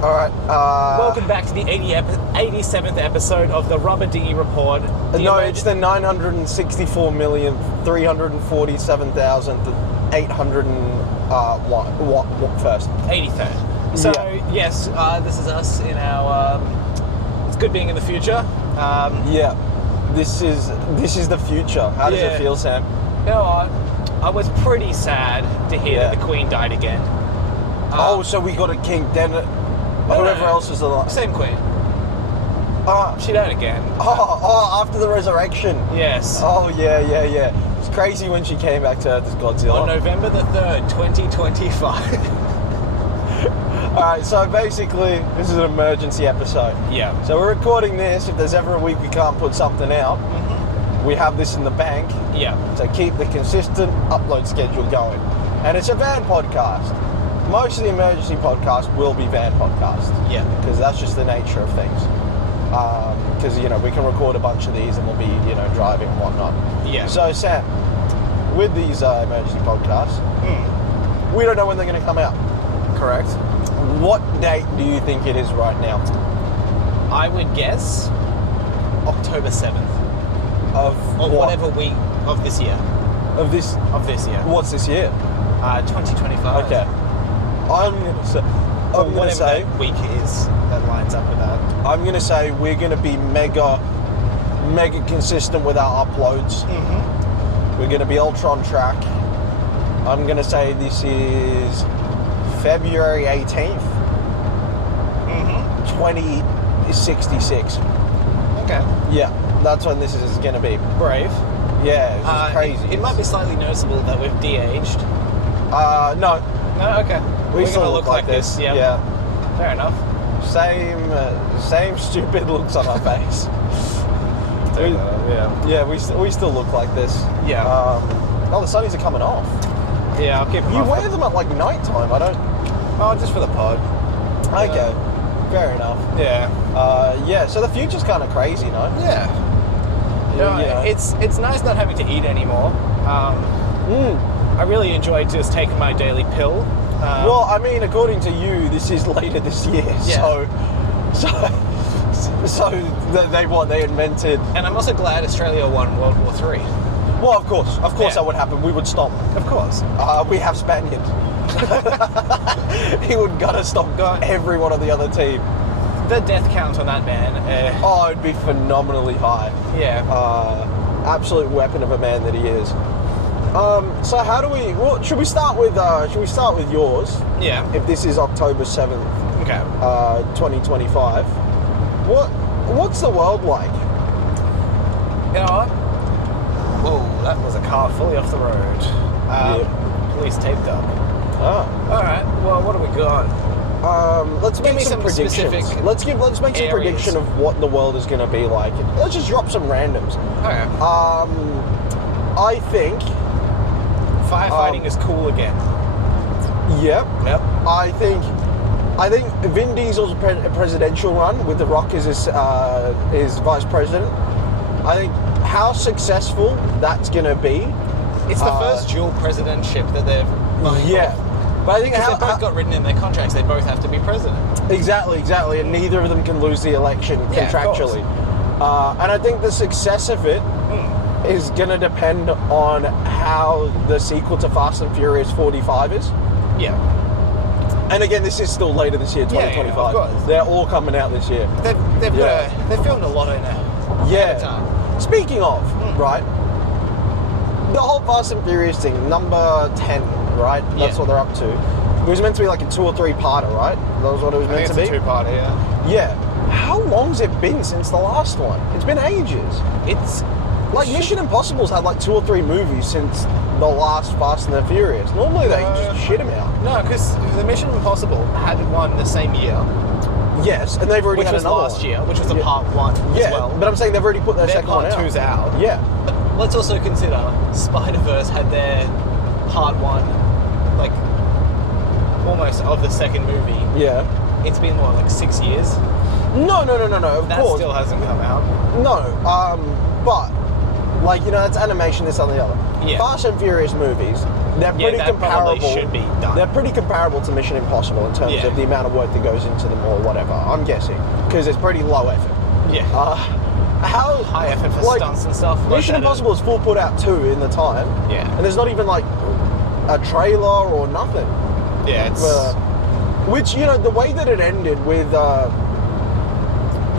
All right. Welcome back to the 87th episode of the Rubber Dinghy Report. It's the 964,347,801 first. 83rd. So, yes, this is us in our... it's good being in the future. This is the future. How does it feel, Sam? You know what? I was pretty sad to hear that the Queen died again. So we got a king, then whoever else was alive. Same Queen. She died again. After the resurrection. Yes. Oh, yeah. It's crazy when she came back to Earth as Godzilla. On November the 3rd, 2025. Alright, so basically, this is an emergency episode. Yeah. So we're recording this. If there's ever a week we can't put something out, we have this in the bank. Yeah. So keep the consistent upload schedule going. And it's a van podcast. Most of the emergency podcasts will be van podcasts. Yeah. Because that's just the nature of things. Because, we can record a bunch of these and we'll be, driving and whatnot. Yeah. So, Sam, with these emergency podcasts, we don't know when they're going to come out. Correct. What date do you think it is right now? I would guess October 7th. Of whatever week of this year. Of this year. What's this year? 2025. Okay. I'm going to say that week is that lines up with that. I'm going to say we're going to be mega consistent with our uploads. We're going to be ultra on track. I'm going to say this is February 18th, 2066. Okay. Yeah, that's when this is going to be. Brave. Yeah, it's crazy. It might be slightly noticeable that we've de-aged. No. No, okay. We're still going to look like this. Yeah. Fair enough. Same stupid looks on our face. Yeah, we still look like this. Yeah. The sunnies are coming off. Yeah, I'll keep them You off. wear them at like night time, I don't... Oh, just for the pod. Okay, fair enough. Yeah. So the future's kind of crazy, no? Yeah. It's nice not having to eat anymore. I really enjoy just taking my daily pill. Well, I mean, according to you, this is later this year, yeah. so they invented... And I'm also glad Australia won World War III. Well, of course that would happen. We would stop. Of course. We have Spaniard. He would gotta stop every one of the other team. The death count on that man. It'd be phenomenally high. Yeah. Absolute weapon of a man that he is. So how do we? Well, should we start with yours? Yeah. If this is October 7th, okay. 2025, what's the world like? You know what? Whoa, that was a car fully off the road. Police taped up. Oh. All right. Well, what do we got? Let's make some predictions. Let's make some prediction of what the world is going to be like. Let's just drop some randoms. Okay. I think firefighting is cool again. Yep. I think Vin Diesel's presidential run with The Rock as his vice president. I think how successful that's going to be. It's the first dual presidentship that they've run. Yeah. But I think they both got written in their contracts. They both have to be president. Exactly, and neither of them can lose the election contractually. And I think the success of it is going to depend on how the sequel to Fast and Furious 45 is. Yeah. And again, this is still later this year, 2025. Yeah, of course. They're all coming out this year. They've filmed a lot in it. Yeah. Speaking of, right, the whole Fast and Furious thing, number 10, right? That's what they're up to. It was meant to be like a 2 or 3-parter, right? That was what it was meant to be? It's a 2-parter, yeah. Yeah. How long's it been since the last one? It's been ages. It's... Like, Mission Impossible's had like 2 or 3 movies since the last Fast and the Furious. Normally they just shit them out. No, because the Mission Impossible had one the same year. Yes, and they've already had another one. Which was last year, which was the part 1 as well. But I'm saying they've already put their second one out. Part 2's out. Yeah. But let's also consider Spider-Verse had their part 1, like, almost of the second movie. Yeah. It's been, what, like 6 years? No, of course. That still hasn't come out. No, but, like, that's animation, this, and the other. Yeah. Fast and Furious movies, they're pretty that comparable. probably should be done. They're pretty comparable to Mission Impossible in terms of the amount of work that goes into them or whatever. I'm guessing because it's pretty low effort. Yeah. How high effort for stunts and stuff. Mission Impossible is full put out 2 in the time. Yeah. And there's not even like a trailer or nothing. Yeah, it's... which, you know, the way that it ended with,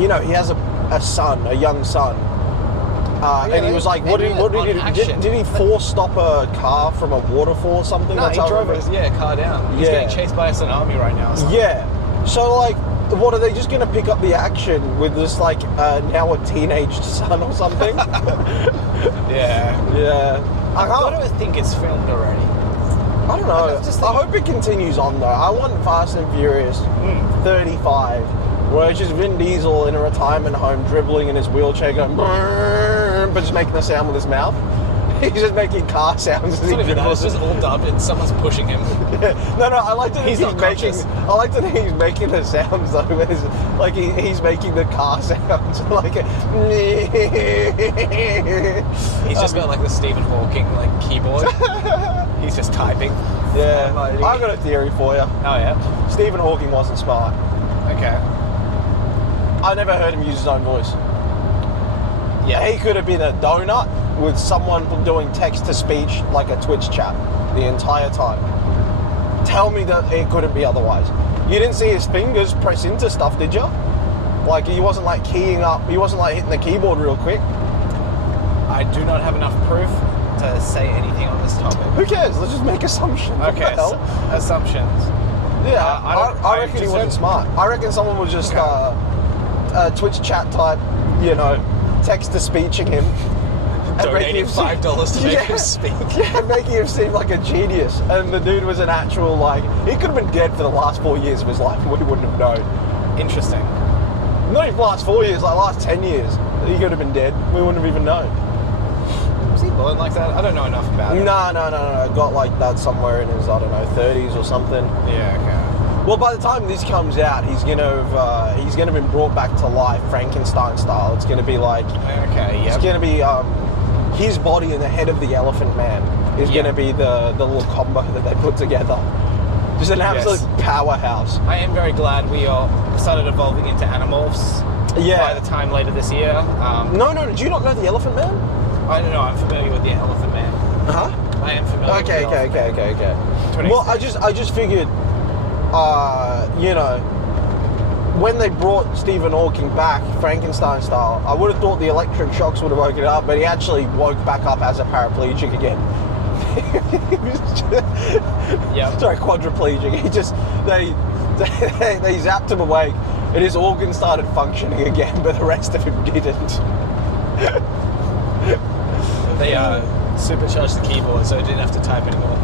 you know, he has a son, a young son. And he was like, what did he do? Did he force stop a car from a waterfall or something? No, he drove his car down. He's getting chased by a tsunami right now. Yeah. So, like, what, are they just going to pick up the action with this, like, now a teenaged son or something? Yeah. I don't think it's filmed already. I don't know. I hope it continues on, though. I want Fast and Furious 35, where it's just Vin Diesel in a retirement home dribbling in his wheelchair going, but just making the sound with his mouth. He's just making car sounds. It's not even that. It's just all dubbed and someone's pushing him. No, I like to think he's making the sounds though. Like he's making the car sounds. Like he's just got like the Stephen Hawking like keyboard. He's just typing. Yeah, I've got a theory for you. Oh yeah. Stephen Hawking wasn't smart. Okay. I never heard him use his own voice. Yeah. He could have been a donut with someone doing text-to-speech like a Twitch chat the entire time. Tell me that it couldn't be otherwise. You didn't see his fingers press into stuff, did you? Like, he wasn't like keying up, he wasn't like hitting the keyboard real quick. I do not have enough proof to say anything on this topic. Who cares? Let's just make assumptions. Okay, assumptions. Yeah, I reckon he wasn't smart. I reckon someone was just Twitch chat type, you know, text-to-speeching him. Donating $5 to make him speak. Yeah, making him seem like a genius. And the dude was an actual, like, he could have been dead for the last 4 years of his life and we wouldn't have known. Interesting. Not even last 4 years, like last 10 years. He could have been dead. We wouldn't have even known. Was he born like that? I don't know enough about it. No. Got like that somewhere in his, I don't know, 30s or something. Yeah, okay. Well, by the time this comes out, he's gonna have been brought back to life, Frankenstein style. It's gonna be like, okay, yeah. It's gonna be his body and the head of the Elephant Man is gonna be the little combo that they put together. Just an absolute powerhouse. I am very glad we started evolving into Animorphs. Yeah. By the time later this year. No. Did you not know the Elephant Man? I don't know. I'm familiar with the Elephant Man. Huh? I am familiar. Okay. Well, I just figured. You know, when they brought Stephen Hawking back, Frankenstein style, I would have thought the electric shocks would have woken up, but he actually woke back up as a paraplegic again. Sorry, quadriplegic. He just, they zapped him awake, and his organs started functioning again, but the rest of him didn't. They supercharged the keyboard, so it didn't have to type anymore.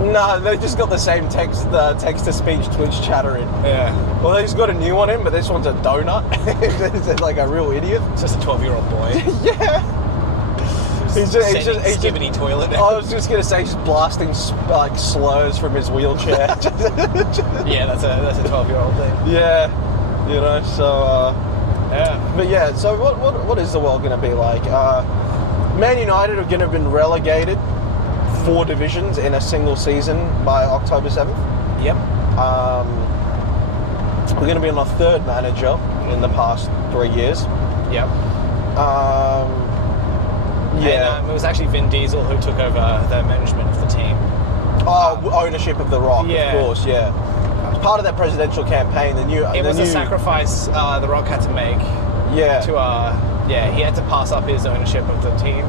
No, they just got the same text-to-speech Twitch chatter in. Yeah. Well, they just got a new one in, but this one's a donut. It's like a real idiot. It's just a 12-year-old boy. Yeah. He's just skibbity toilet. I was just gonna say, he's blasting like slurs from his wheelchair. Yeah, that's a 12-year-old thing. Yeah. You know, so. Yeah. But yeah, so what is the world gonna be like? Man United are gonna have been relegated 4 divisions in a single season by October 7th. Yep. We're going to be on our 3rd manager in the past 3 years. Yep. Yeah. And, it was actually Vin Diesel who took over the management of the team. Ownership of The Rock, of course, yeah. It's part of that presidential campaign. It was a sacrifice The Rock had to make. Yeah. He had to pass up his ownership of the team.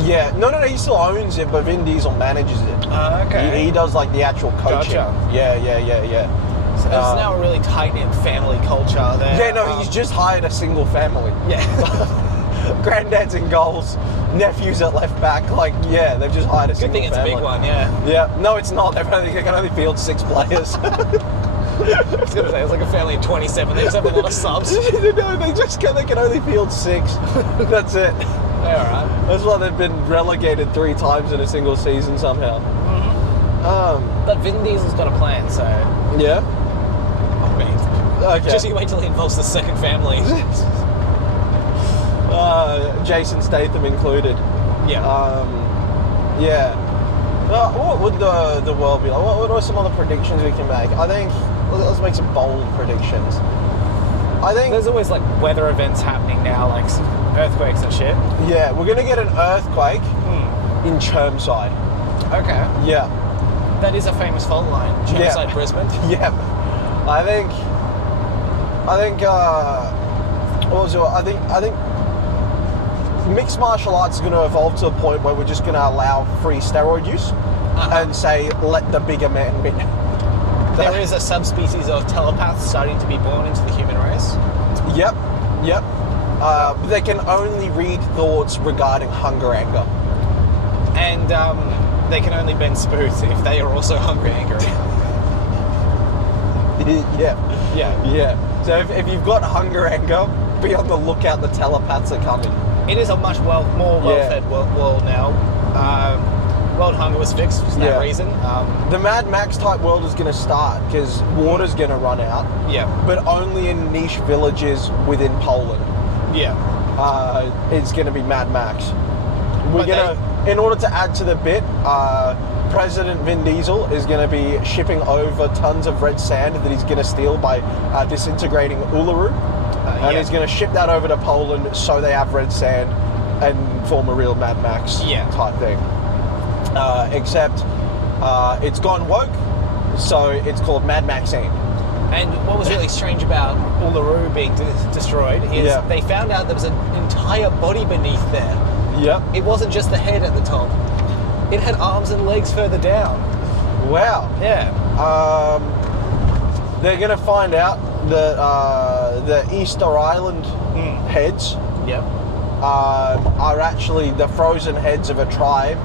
Yeah, no, he still owns it, but Vin Diesel manages it. Okay. He does like the actual coaching. Gotcha. Yeah. So there's now a really tight-knit family culture there. Yeah, no, he's just hired a single family. Yeah. Granddad's in goals, nephews at left back. Like, yeah, they've just hired a single family. Good thing it's a big one, yeah. Yeah, no, it's not. They can only field 6 players. I was going to say, it's like a family of 27. They just have a lot of subs. No, they can only field 6. That's it. Yeah, alright. That's why they've been relegated 3 times in a single season somehow. Mm-hmm. But Vin Diesel's got a plan, so... Yeah? I mean... Okay. Just you wait till he involves the second family. Jason Statham included. Yeah. Yeah. What would the world be like? What are some other predictions we can make? I think let's make some bold predictions. I think there's always like weather events happening now, like some earthquakes and shit. Yeah, we're gonna get an earthquake in Chermside. Okay. Yeah. That is a famous fault line. Chermside, Brisbane. Yeah. I think. What was it? I think mixed martial arts is going to evolve to a point where we're just going to allow free steroid use and say let the bigger man win. There is a subspecies of telepaths starting to be born into the human race. Yep. But they can only read thoughts regarding hunger, anger, and they can only bend spoons if they are also hungry, angry. Yeah. So if you've got hunger, anger, be on the lookout. The telepaths are coming. It is a much more well-fed world now. World hunger was fixed for that reason. The Mad Max type world is going to start because water's going to run out. Yeah. But only in niche villages within Poland. Yeah. It's going to be Mad Max. In order to add to the bit, President Vin Diesel is going to be shipping over tons of red sand that he's going to steal by disintegrating Uluru. And he's going to ship that over to Poland so they have red sand and form a real Mad Max type thing. Except it's gone woke, so it's called Mad Maxine. And what was really strange about Uluru being destroyed is they found out there was an entire body beneath there. Yep. It wasn't just the head at the top. It had arms and legs further down. Wow. Yeah. They're going to find out that the Easter Island heads are actually the frozen heads of a tribe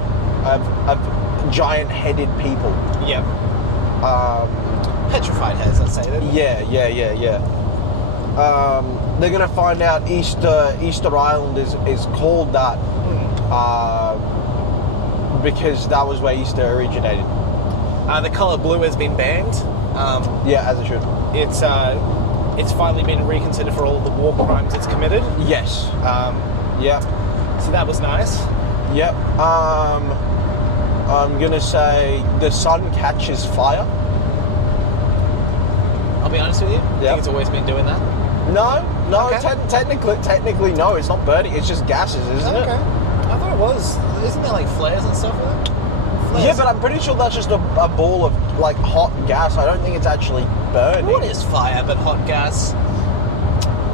of giant-headed people. Yep. Petrified heads, let's say. Yeah. They're going to find out Easter Island is called that because that was where Easter originated. The colour blue has been banned. As it should. It's finally been reconsidered for all of the war crimes it's committed. Yes. So that was nice. Yep. I'm going to say the sun catches fire. I'll be honest with you. I think it's always been doing that. No. Okay. Technically, no. It's not burning. It's just gases, isn't it? I thought it was. Isn't there like flares and stuff with it? Flares. Yeah, but I'm pretty sure that's just a ball of like hot gas. I don't think it's actually burning. What is fire but hot gas?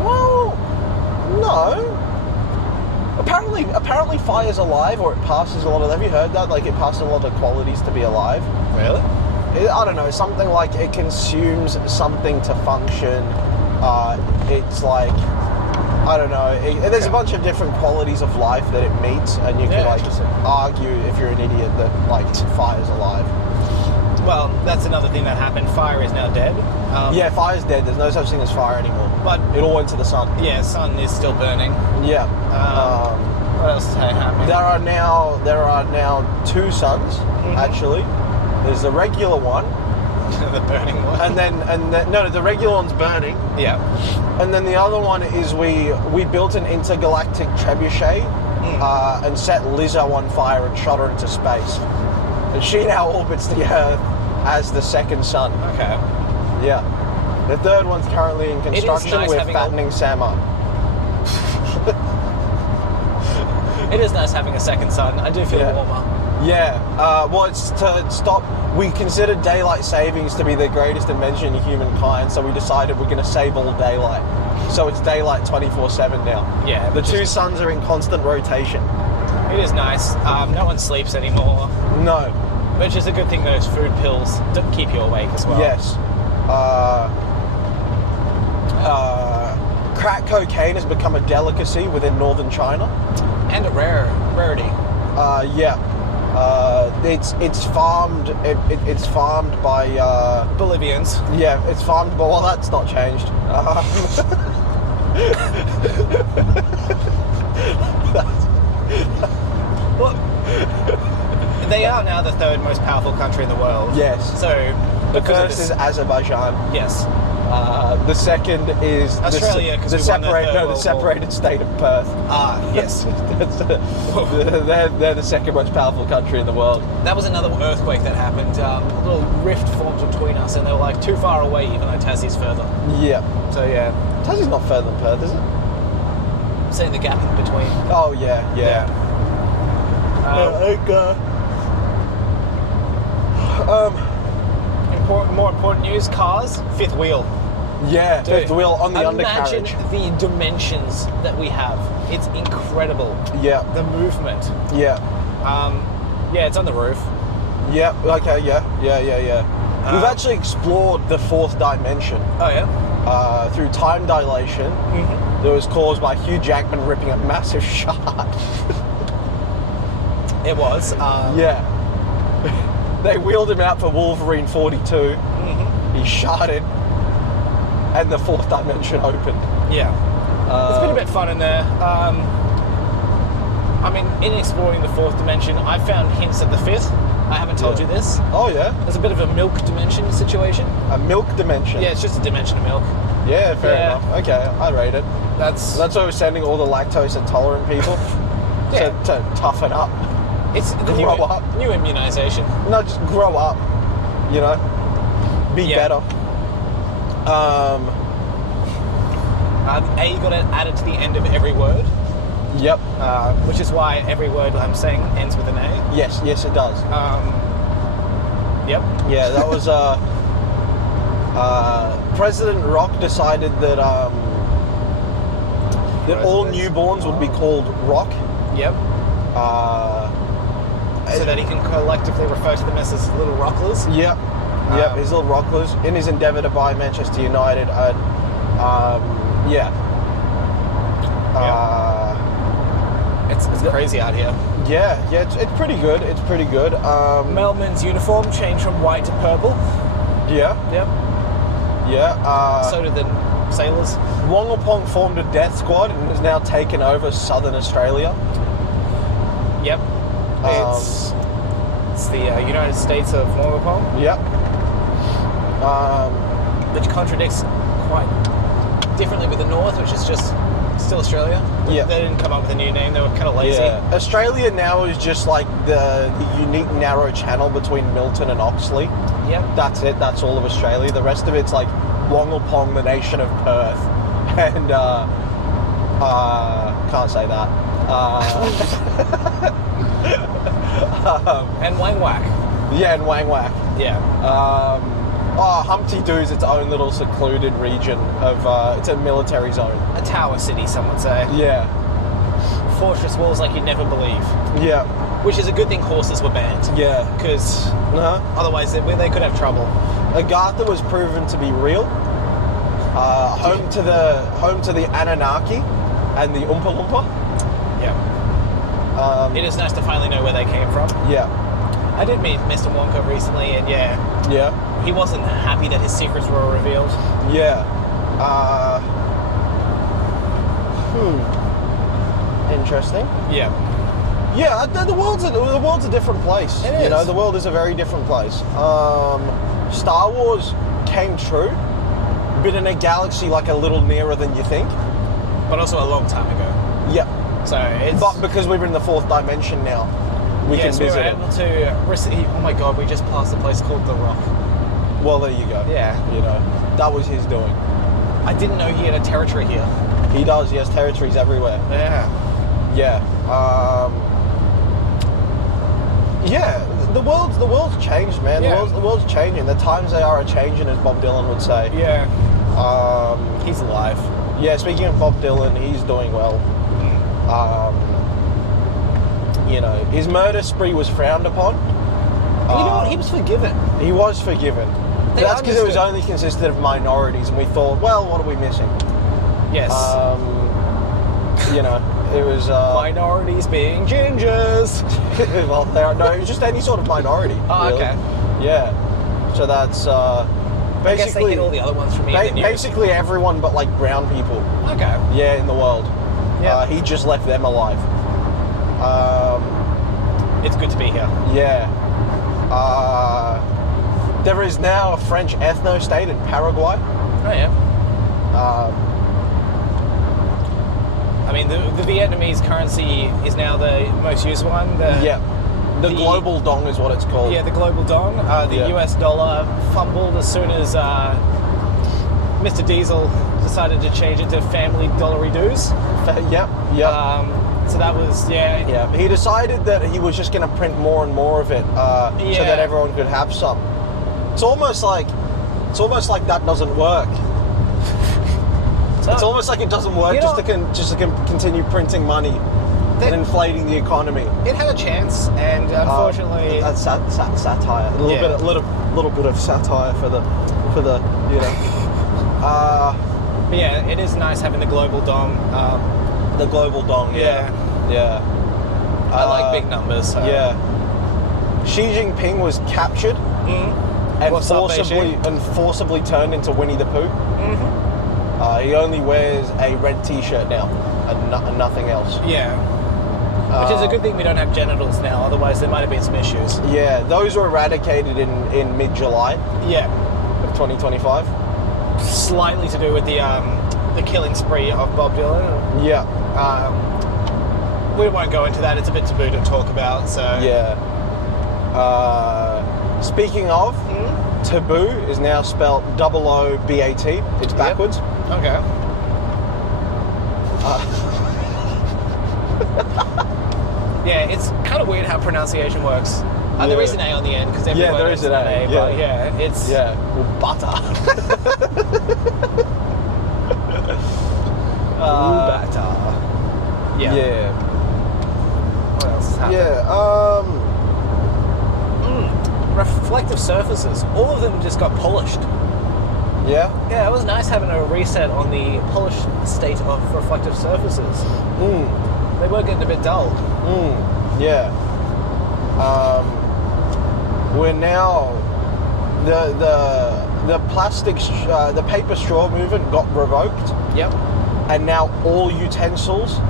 Well, no. Apparently, fire's alive, or it passes a lot of. Have you heard that? Like, it passes a lot of qualities to be alive. Really? I don't know. Something like it consumes something to function. It's like, I don't know. There's a bunch of different qualities of life that it meets, and you can argue if you're an idiot that like fire's alive. Well, that's another thing that happened. Fire is now dead. Fire's dead. There's no such thing as fire anymore. But it all went to the sun. Yeah, sun is still burning. Yeah. What else is happening? There are now two suns actually. There's the regular one. The burning one. And then no, the regular one's burning. Yeah. And then the other one is we built an intergalactic trebuchet and set Lizzo on fire and shot her into space. And she now orbits the Earth as the second sun. Okay. Yeah. The third one's currently in construction. Nice We're fattening Sam up. It is nice having a second sun. I do feel warmer. Yeah. Well, it's to stop. We considered daylight savings to be the greatest invention in humankind, so we decided we're going to save all daylight. So it's daylight 24/7 now. Yeah. The two suns are in constant rotation. It is nice. No one sleeps anymore. No. Which is a good thing. Those food pills keep you awake as well. Yes. Crack cocaine has become a delicacy within northern China. And a rarity. It's farmed. It's farmed by Bolivians. Yeah, it's farmed by. Well, that's not changed. Well, they are now the third most powerful country in the world. Yes. So the first is Azerbaijan. Yes. The second is Australia, 'cause we won the Third World War. separated state of Perth. Ah, yes. They're the second most powerful country in the world. That was another earthquake that happened. A little rift formed between us, and they were like too far away, even though Tassie's further. Yeah. So yeah, Tassie's not further than Perth, is it? seeing the gap in between. Oh yeah. More important news: cars, fifth wheel. Yeah, Dude, fifth wheel on the imagine undercarriage. the dimensions that we have. It's incredible. Yeah. The movement. Yeah. Yeah, it's on the roof. Yeah. Okay. Yeah. We've actually explored the fourth dimension Oh yeah. through time dilation. Mm-hmm. That was caused by Hugh Jackman ripping a massive shard. It was. Yeah. They wheeled him out for Wolverine 42. Mm-hmm. He sharted, and the fourth dimension opened. Yeah. It's been a bit fun in there. I mean, in exploring the fourth dimension, I found hints at the fifth. I haven't told you this. Oh yeah. There's a bit of a milk dimension situation. A milk dimension. Yeah, it's just a dimension of milk. Yeah, fair Yeah. enough. Okay, I rate it. That's That's why we're sending all the lactose intolerant people Yeah. to toughen up. it's the Grow up. new immunization. No, just grow up. You know, be Yeah. better. A got it added to the end of every word, Yep. which is why every word I'm saying ends with an A. Yes, it does. Yep. Yeah, that was President Rock decided that that all newborns would be called Rock. Yep. So that he can collectively refer to them as his little rocklers. Yep. His little Rocklers in his endeavour to buy Manchester United. It's crazy out here. Yeah, it's pretty good. It's pretty good. Melbourne's uniform changed from white to purple. Yeah, Yep. yeah. So did the sailors. Wongapong formed a death squad and has now taken over Southern Australia. Yep. It's the United States of Wongapong, Yep. which contradicts quite differently with the North, which is just still Australia. Yeah. They didn't come up with a new name. They were kind of lazy. Yeah. Australia now is just like the unique narrow channel between Milton and Oxley. Yep. That's it. That's all of Australia. The rest of it's like Wongapong, the nation of Perth, and can't say that. And Wang Whack. Yeah, and Wang Whack. Yeah. Humpty Doo's its own little secluded region of it's a military zone. A tower city, some would say. Yeah, Fortress walls like you'd never believe. yeah, Which is a good thing horses were banned. yeah. Because otherwise they could have trouble. Agartha was proven to be real. Home to the Anunnaki and the Oompa Loompa. Yeah. It is nice to finally know where they came from. Yeah, I did meet Mr. Wonka recently, and yeah, he wasn't happy that his secrets were revealed. yeah. Interesting. Yeah. Yeah, the world's a different place. It You is. know, the world is a very different place. Star Wars came true, but in a galaxy like a little nearer than you think. But also a long time ago. Yeah. So it's... But because we're in the fourth dimension now, we can yes, we were visit it. able to receive... Oh my god, we just passed a place called The Rock. Well, there you go. Yeah. You know, that was his doing. I didn't know he had a territory here. He does. He has territories everywhere. Yeah. Yeah. Yeah. The world's changed, man. Yeah. The world's changing. The times they are changing, as Bob Dylan would say. Yeah. He's alive. Yeah. Speaking of Bob Dylan, he's doing well. You know, his murder spree was frowned upon. And you know what? He was forgiven. He was forgiven. They That's because it was understood. only consisted of minorities, and we thought, well, what are we missing? Yes. You know, it was Minorities being gingers. well, no, it was just any sort of minority. Oh, really. okay. Yeah. So that's I guess they basically hit all the other ones from me. basically everyone but like brown people. Okay. Yeah, in the world. Yeah. He just left them alive. It's good to be here. Yeah. There is now a French ethno-state in Paraguay. Oh yeah. I mean, the Vietnamese currency is now the most used one. The global dong is what it's called. Yeah, the global dong. The US dollar fumbled as soon as Mr. Diesel decided to change it to family dollary dues. Yep. So that was, Yeah, he decided that he was just going to print more and more of it so that everyone could have some. It's almost like that doesn't work. It's almost like it doesn't work just to continue printing money and inflating the economy. It had a chance, and unfortunately, that's satire. A little bit of satire for the you know. But yeah, it is nice having the global dong. The global dong. Yeah. I like big numbers. So. Yeah. Xi Jinping was captured and forcibly turned into Winnie the Pooh. He only wears a red T-shirt now and nothing else. Yeah. Which is a good thing we don't have genitals now, otherwise there might have been some issues. Yeah, those were eradicated in mid-July. Yeah. Of 2025. Slightly to do with the killing spree of Bob Dylan. Yeah. We won't go into that, it's a bit taboo to talk about, so... Yeah. Speaking of, taboo is now spelled OOBAT. It's backwards. Yep. Okay. Yeah, it's kind of weird how pronunciation works. There is an A on the end because every word there is an A. but it's well, butter. butter. Yeah. What else has happened? Reflective surfaces. All of them just got polished. Yeah. Yeah, it was nice having a reset on the polished state of reflective surfaces. They were getting a bit dull. Yeah. We're now the plastic the paper straw movement got revoked. Yep. And now all utensils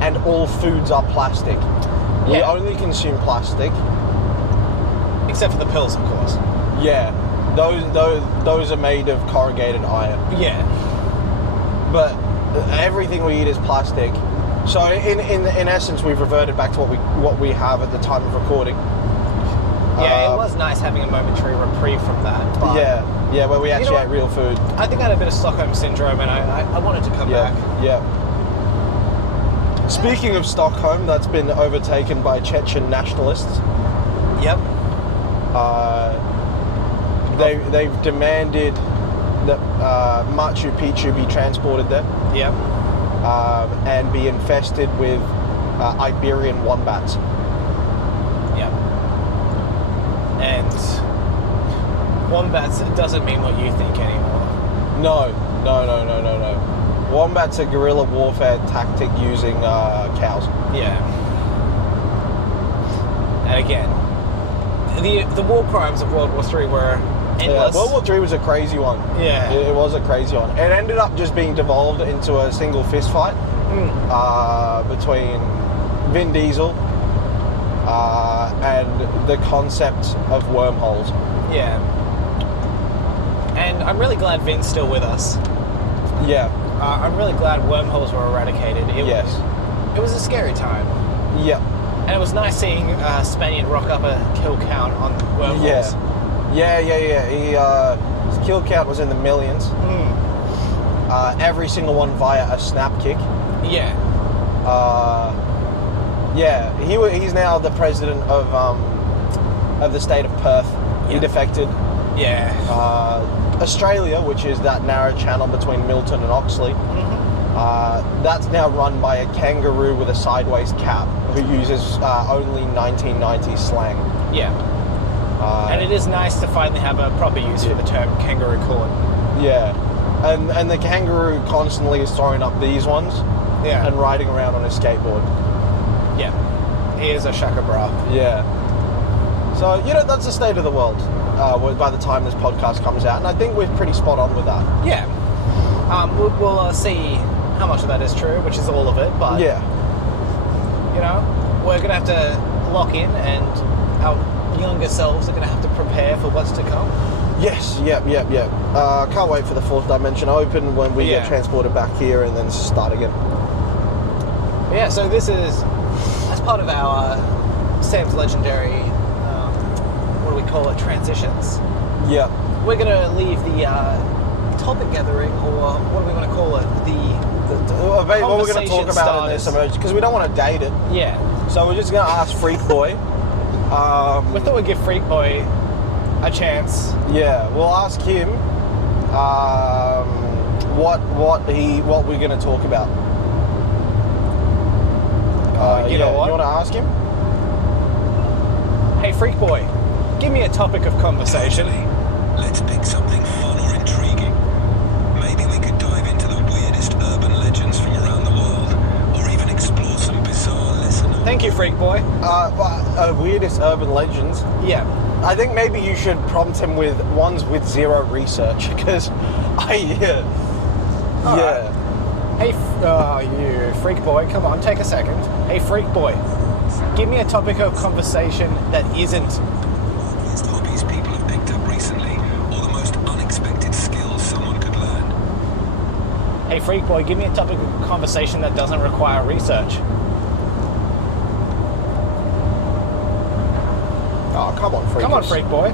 and all foods are plastic. We only consume plastic, except for the pills, of course. Yeah. Those are made of corrugated iron. Yeah. But everything we eat is plastic. So in essence, we've reverted back to what we have at the time of recording. Yeah, it was nice having a momentary reprieve from that. But where we actually ate real food. I think I had a bit of Stockholm syndrome, and I wanted to come back. Yeah. Speaking of Stockholm, that's been overtaken by Chechen nationalists. Yep. They've demanded that Machu Picchu be transported there. Yep. And be infested with Iberian wombats. Yep. And wombats doesn't mean what you think anymore. No. Wombats are guerrilla warfare tactic using cows. Yeah. And again, the war crimes of World War III were endless. World War III was a crazy one. Yeah. It was a crazy one. It ended up just being devolved into a single fist fight between Vin Diesel and the concept of wormholes. Yeah. And I'm really glad Vin's still with us. Yeah. I'm really glad wormholes were eradicated. It was a scary time. Yeah. And it was nice seeing Spaniard rock up a kill count on wormholes. Yeah. His kill count was in the millions. Every single one via a snap kick. Yeah. He's now the president of the state of Perth. He defected. Yeah. Australia, which is that narrow channel between Milton and Oxley, that's now run by a kangaroo with a sideways cap who uses only 1990s slang. Yeah. And it is nice to finally have a proper use for the term kangaroo court. Yeah. And the kangaroo constantly is throwing up these ones and riding around on a skateboard. Yeah. He is a shaka bra. Yeah. So, that's the state of the world by the time this podcast comes out. And I think we're pretty spot on with that. Yeah. We'll see how much of that is true, which is all of it. But, we're going to have to lock in, and our younger selves are going to have to prepare for what's to come. Yes, yep. Can't wait for the fourth dimension open when we get transported back here and then start again. Yeah, so this is as part of our Sam's Legendary, what do we call it, transitions. Yeah. We're going to leave the topic gathering, or what do we want to call it, what we're going to talk about in this emergency, because we don't want to date it. Yeah. So we're just going to ask Freak Boy. We thought we'd give Freak Boy a chance. Yeah, we'll ask him what we're going to talk about. You know what? You want to ask him? Hey, Freak Boy, give me a topic of conversation. Let's pick something fun or intriguing. Maybe we could dive into the weirdest urban legends from around the world, or even explore some bizarre listener. Thank you, Freak Boy. Weirdest urban legends. Yeah. I think maybe you should prompt him with ones with zero research, because yeah. Right. Hey, you Freak Boy, come on, take a second. Hey, Freak Boy, give me a topic of conversation that isn't. Hobbies people have picked up recently, or the most unexpected skills someone could learn. Hey, Freak Boy, give me a topic of conversation that doesn't require research. Oh, come on, Freak. Come on, Freak Boy.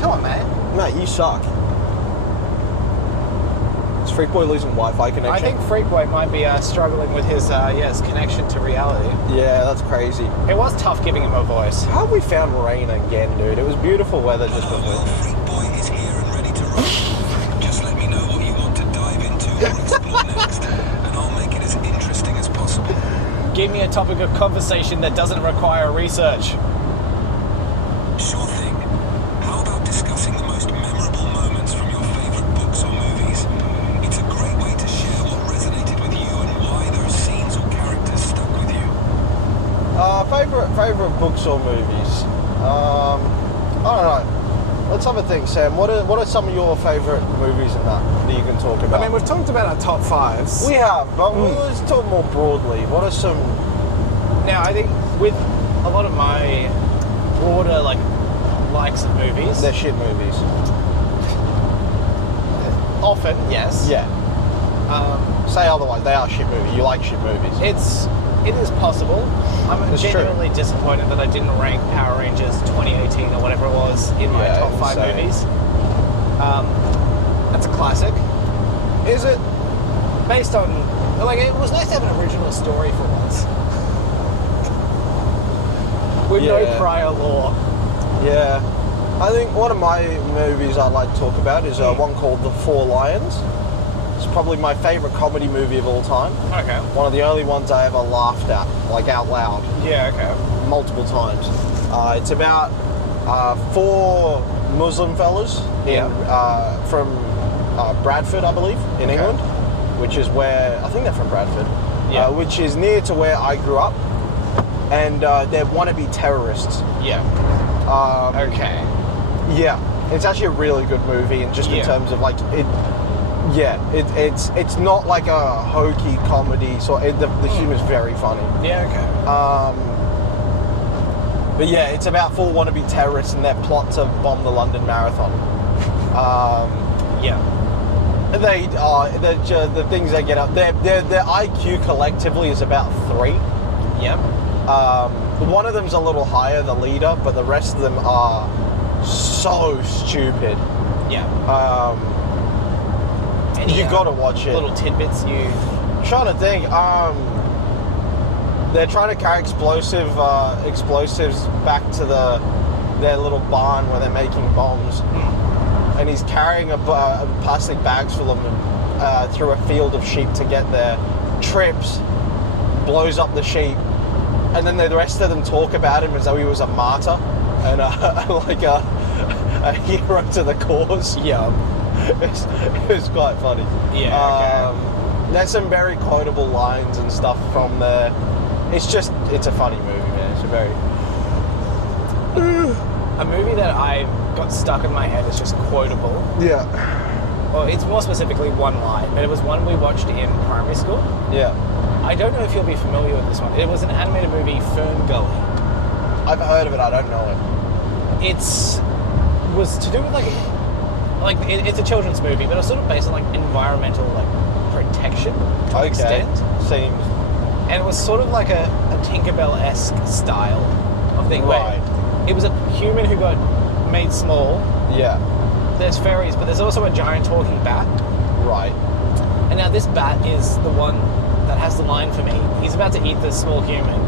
Come on, man. Mate, you suck. Is Freak Boy losing Wi-Fi connection? I think Freak Boy might be struggling with his connection to reality. Yeah, that's crazy. It was tough giving him a voice. How have we found rain again, dude? It was beautiful weather just before. Well, Freak Boy is here and ready to rock. Just let me know what you want to dive into or explore next, and I'll make it as interesting as possible. Give me a topic of conversation that doesn't require research. Sure thing. How about discussing the most memorable moments from your favorite books or movies? It's a great way to share what resonated with you and why those scenes or characters stuck with you. Favorite books or movies? I don't know. Let's have a think, Sam. What are some of your favorite movies and that you can talk about? I mean, we've talked about our top fives. We have, but let's talk more broadly. What are some? Now, I think with a lot of my broader likes of movies, They're shit movies. often, yes. Yeah. Say otherwise. They are shit movies. You like shit movies. It is possible. I'm It's genuinely disappointed that I didn't rank Power Rangers 2018 or whatever it was in my top 5 insane. movies. That's a classic. Is it? Based on, it was nice to have an original story for once. With no prior lore. Yeah. I think one of my movies I'd like to talk about is one called The Four Lions. It's probably my favourite comedy movie of all time. Okay. One of the only ones I ever laughed at, out loud, Yeah, okay. multiple times. It's about 4 Muslim fellas from Bradford, I believe, in England, which is where, I think they're from Bradford, which is near to where I grew up, and they're wannabe terrorists. Yeah. Okay. Yeah, it's actually a really good movie, and just in terms of it's not like a hokey comedy, so the humor's very funny. Yeah, okay. But yeah, it's about 4 wannabe terrorists and their plot to bomb the London Marathon. The things they get up, their IQ collectively is about 3. Yep. One of them's a little higher, the leader, but the rest of them are so stupid. Yeah. You gotta watch it. Little tidbits you... I'm trying to think. They're trying to carry explosives back to their little barn where they're making bombs, and he's carrying a plastic bags full of them through a field of sheep to get there. Trips, blows up the sheep, and then the rest of them talk about him as though he was a martyr and a hero to the cause. Yeah. It was quite funny. Yeah, okay. There's some very quotable lines and stuff from there. It's a funny movie, man. It's a movie that I got stuck in my head is just quotable. Yeah. Well, it's more specifically one line, but it was one we watched in primary school. Yeah. I don't know if you'll be familiar with this one. It was an animated movie, Fern Gully. I've heard of it. I don't know it. Was to do with it's a children's movie, but it's sort of based on like environmental like protection to an extent. Seems. And it was sort of like a Tinkerbell-esque style of thing Right. where it was a human who got made small. Yeah. There's fairies, but there's also a giant talking bat. Right. And now this bat is the one that has the line for me. He's about to eat this small human.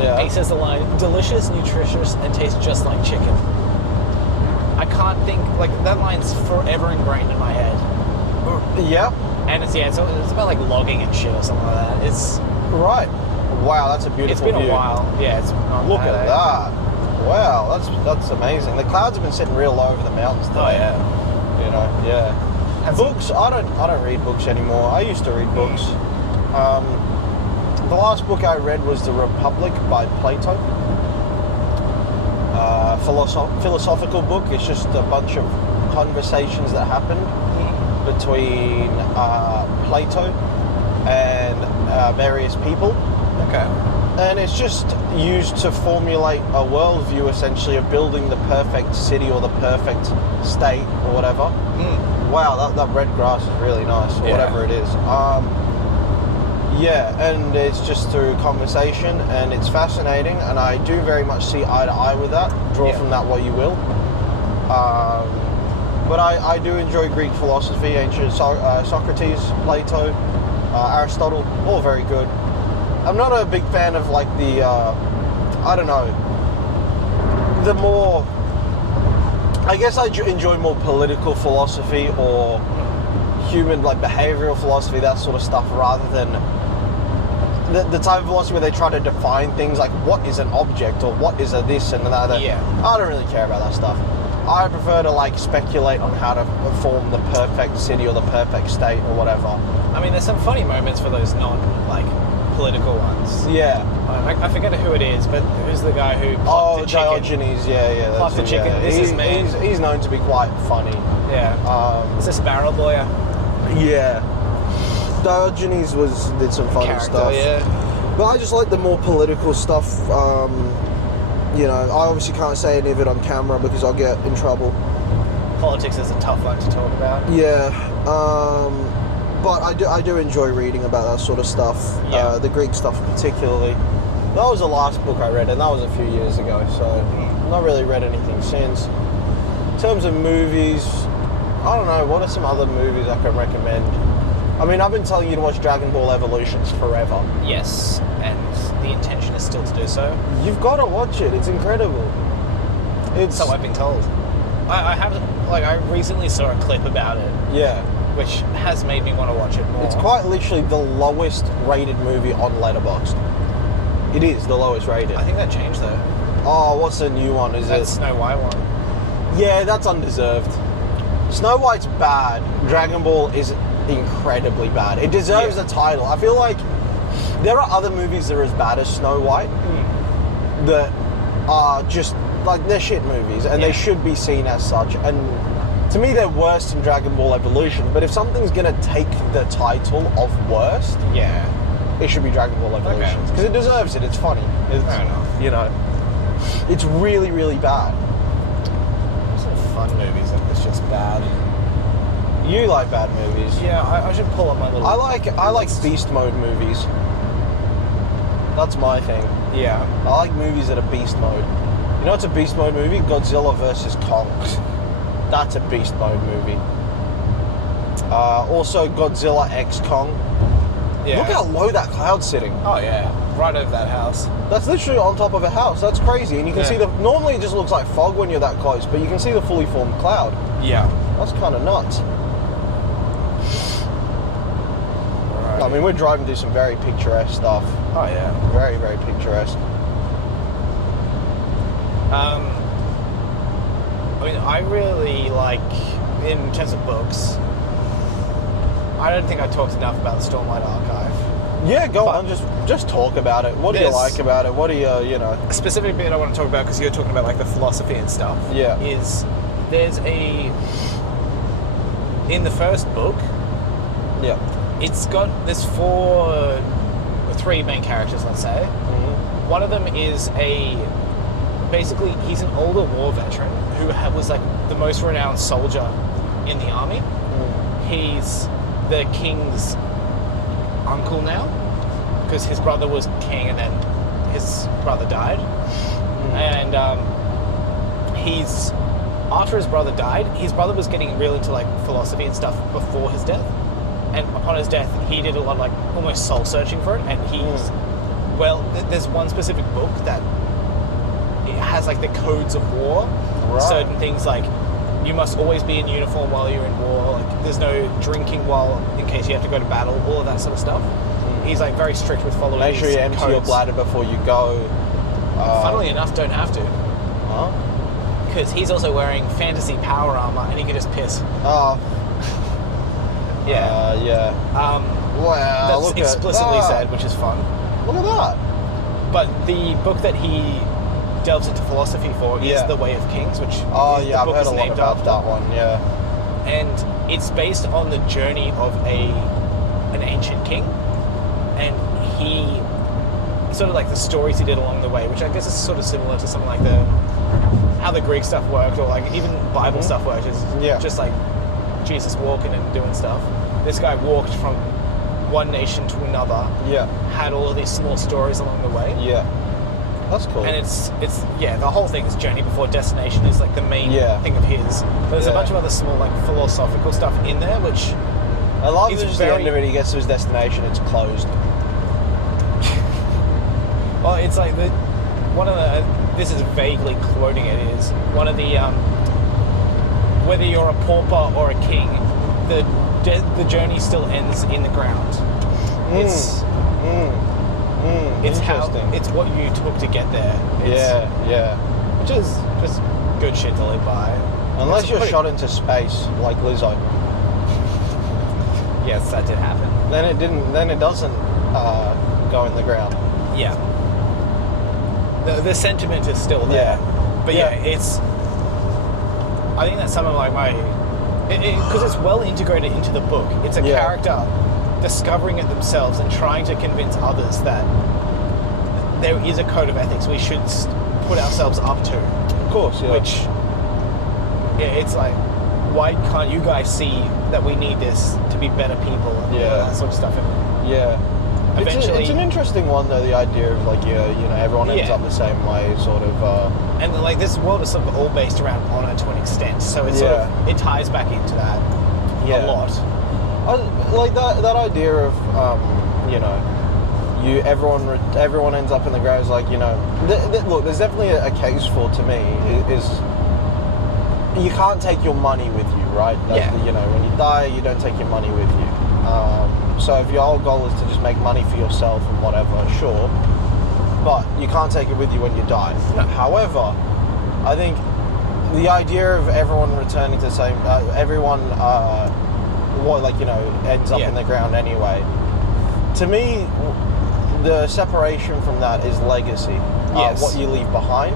Yeah. And he says the line, delicious, nutritious, and tastes just like chicken. I can't think, like, that line's forever ingrained in my head. Yep. And it's about like logging and shit or something like that. It's Right. Wow, that's a beautiful It's been view. a while. Yeah, it's not Look bad, at that. Wow, that's amazing. The clouds have been sitting real low over the mountains today. Oh yeah. You know, yeah. Have Books, I don't read books anymore. I used to read books. The last book I read was The Republic by Plato. Philosophical book. It's just a bunch of conversations that happened between Plato and various people. Okay. And it's just used to formulate a worldview, essentially, of building the perfect city or the perfect state or whatever. Wow, that red grass is really nice, or whatever it is. Yeah, and it's just through conversation, and it's fascinating, and I do very much see eye to eye with that. Draw from that what you will. But I do enjoy Greek philosophy, ancient Socrates, Plato, Aristotle, all very good. I'm not a big fan of like the, I don't know, the more, I guess I enjoy more political philosophy or human, like behavioral philosophy, that sort of stuff, rather than the type of philosophy where they try to define things like what is an object or what is a this and that. Yeah. I don't really care about that stuff. I prefer to like speculate on how to form the perfect city or the perfect state or whatever. I mean, there's some funny moments for those political ones. Yeah. I forget who it is, but who's the guy who plucked the chicken? Diogenes, yeah. Plucked the chicken. Yeah. This is me. He's known to be quite funny. Yeah. Is this Barrel Lawyer? Yeah. Diogenes did some funny Character, stuff. yeah. But I just like the more political stuff. You know, I obviously can't say any of it on camera because I'll get in trouble. Politics is a tough one to talk about. Yeah. But I do enjoy reading about that sort of stuff. Yeah. The Greek stuff particularly. That was the last book I read, and that was a few years ago, so I've not really read anything since. In terms of movies, I don't know, what are some other movies I can recommend? I mean, I've been telling you to watch Dragon Ball Evolutions forever. Yes, and the intention is still to do so. You've got to watch it, it's incredible. So I've been told. I recently saw a clip about it, Yeah. which has made me want to watch it more. It's quite literally the lowest rated movie on Letterboxd. It is the lowest rated. I think that changed though. Oh, what's the new one? Is That it? Snow White one. Yeah, that's undeserved. Snow White's bad. Dragon Ball is incredibly bad. It deserves the title. I feel like there are other movies that are as bad as Snow White that are just like they're shit movies and they should be seen as such. And to me, they're worse than Dragon Ball Evolution. But if something's gonna take the title of worst, it should be Dragon Ball Evolution because it deserves it. It's funny. It's, Fair enough. You know, it's really, really bad. Some fun movies that it's just bad. You like bad movies. Yeah, I should pull up my little. I like beast mode movies. That's my thing. Yeah. I like movies that are beast mode. You know what's a beast mode movie? Godzilla vs. Kong. That's a beast mode movie. Also Godzilla x Kong. Yeah. Look how low that cloud's sitting. Oh yeah, right over that house. That's literally on top of a house. That's crazy. And you can see normally it just looks like fog when you're that close, but you can see the fully formed cloud. Yeah. That's kind of nuts. Right. I mean, we're driving through some very picturesque stuff. Oh yeah. Very, very picturesque. I mean, I really like, in terms of books, I don't think I talked enough about the Stormlight Archive. Yeah, go on. Just talk about it. What do you like about it? What do you know? A specific bit I want to talk about, because you're talking about like the philosophy and stuff. Yeah. Is there's in the first book, there's three main characters, let's say. Mm-hmm. One of them is a basically, he's an older war veteran who was like the most renowned soldier in the army. He's the king's uncle now, because his brother was king and then his brother died. And after his brother died, his brother was getting real into like philosophy and stuff before his death. And upon his death, he did a lot of like almost soul searching for it. And there's one specific book that it has like the codes of war. Right. Certain things like you must always be in uniform while you're in war. Like there's no drinking in case you have to go to battle. All of that sort of stuff. He's like very strict with following. Make sure you empty your codes. bladder before you go. Funnily enough, don't have to. Huh? Because he's also wearing fantasy power armor and he can just piss. Oh. Yeah. Yeah. Wow. That's explicitly said, which is fun. Look at that. But the book that he delves into philosophy for is The Way of Kings, which I've the book heard is a lot named about after. that one. Yeah. And it's based on the journey of an ancient king, and he sort of like the stories he did along the way, which I guess is sort of similar to something like how the Greek stuff worked, or like even Bible stuff worked. Is just like Jesus walking and doing stuff. This guy walked from one nation to another. Yeah. Had all of these small stories along the way. Yeah. That's cool. And it's the whole thing is journey before destination is like the main thing of his. But there's a bunch of other small like philosophical stuff in there, which I love that just the end of it, he gets to his destination, it's closed. Well, it's like this is vaguely quoting it, is one of the whether you're a pauper or a king, the journey still ends in the ground. It's it's what you took to get there. Which is just good shit to live by. Unless you're shot into space like Lizzo. Yes, that did happen. Then it doesn't go in the ground. Yeah. The sentiment is still there. But it's I think that's some of like my because it's well integrated into the book. It's a character discovering it themselves and trying to convince others that there is a code of ethics we should put ourselves up to. Of course, yeah. Which, it's like, why can't you guys see that we need this to be better people and all that sort of stuff? And eventually, it's an interesting one though. The idea of like everyone ends up the same way, sort of. And like this world is sort of all based around honor to an extent, so it's sort of it ties back into that a lot. Like that idea of everyone ends up in the grave is like look, there's definitely a case for, to me, is you can't take your money with you, right? When you die, you don't take your money with you. So if your whole goal is to just make money for yourself and whatever, sure, but you can't take it with you when you die. No. However, I think the idea of everyone returning to the same, ends up in the ground anyway. To me, the separation from that is legacy. What you leave behind.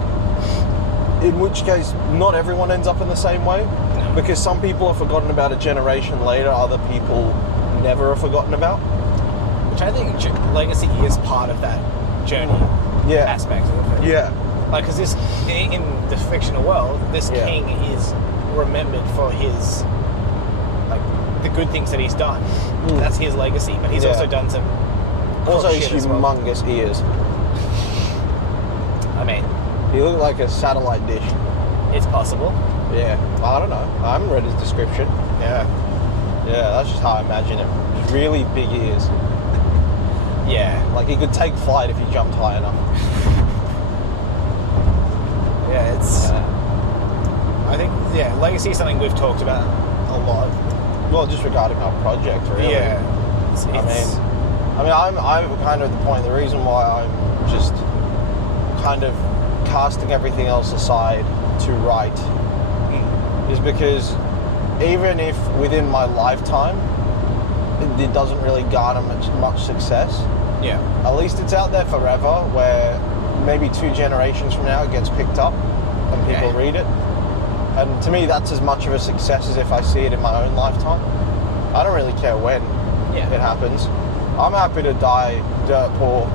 In which case, not everyone ends up in the same way, because some people are forgotten about a generation later, other people never are forgotten about. Which I think legacy is part of that journey aspect of it. Yeah. Like, because this, in the fictional world, this king is remembered for his, like, the good things that he's done. That's his legacy, but he's also done some his humongous ears. I mean, he looked like a satellite dish. It's possible. Yeah. I don't know. I haven't read his description. Yeah. Yeah, that's just how I imagine him. Just really big ears. Yeah. Like he could take flight if he jumped high enough. Yeah, it's... I think, legacy is something we've talked about a lot. Well, just regarding our project, really. Yeah. I mean, I'm kind of the point, the reason why I'm just kind of casting everything else aside to write is because even if within my lifetime it doesn't really garner much success, at least it's out there forever, where maybe 2 generations from now it gets picked up and people read it. And to me, that's as much of a success as if I see it in my own lifetime. I don't really care when it happens. I'm happy to die dirt poor,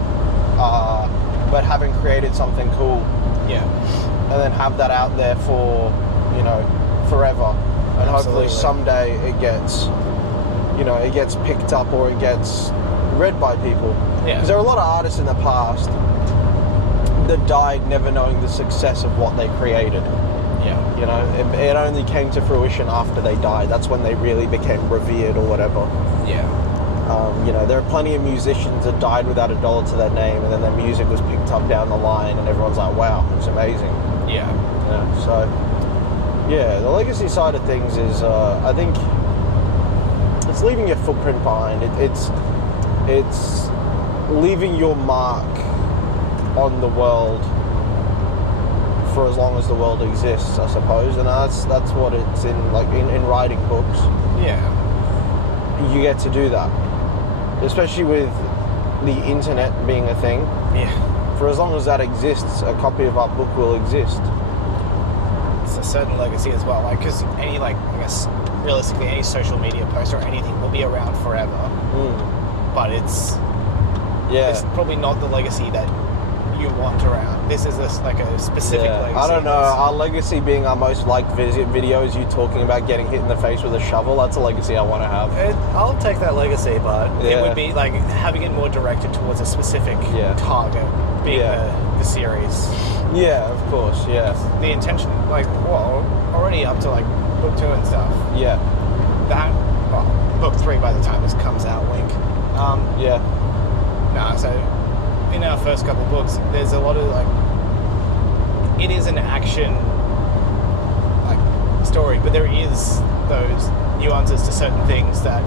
but having created something cool Yeah. and then have that out there for, you know, forever. And hopefully Absolutely. someday it gets, you know, it gets picked up or it gets read by people. Yeah. Because there are a lot of artists in the past that died never knowing the success of what they created. Yeah. You know, it only came to fruition after they died. That's when they really became revered or whatever. Yeah. You know, there are plenty of musicians that died without a dollar to their name, and then their music was picked up down the line, and everyone's like, wow, it's amazing. Yeah. You know, so, yeah, the legacy side of things is, I think, it's leaving your footprint behind. It's leaving your mark on the world for as long as the world exists, I suppose, and that's what it's in, like in writing books. Yeah. You get to do that, especially with the internet being a thing. Yeah. For as long as that exists, a copy of our book will exist. It's a certain legacy as well, like, because any, like, I guess realistically any social media post or anything will be around forever, but it's probably not the legacy that you want around. This is like a specific legacy. I don't know, our legacy being our most liked video is you talking about getting hit in the face with a shovel. That's a legacy I want to have. I'll take that legacy, but it Yeah. would be like having it more directed towards a specific target, being the series. Yeah, of course, yeah. The intention, like, well, already up to like book 2 and stuff. Yeah. That, well, book 3 by the time this comes out, wink. Yeah. So in our first couple of books, there's a lot of like, it is an action like story, but there is those nuances to certain things that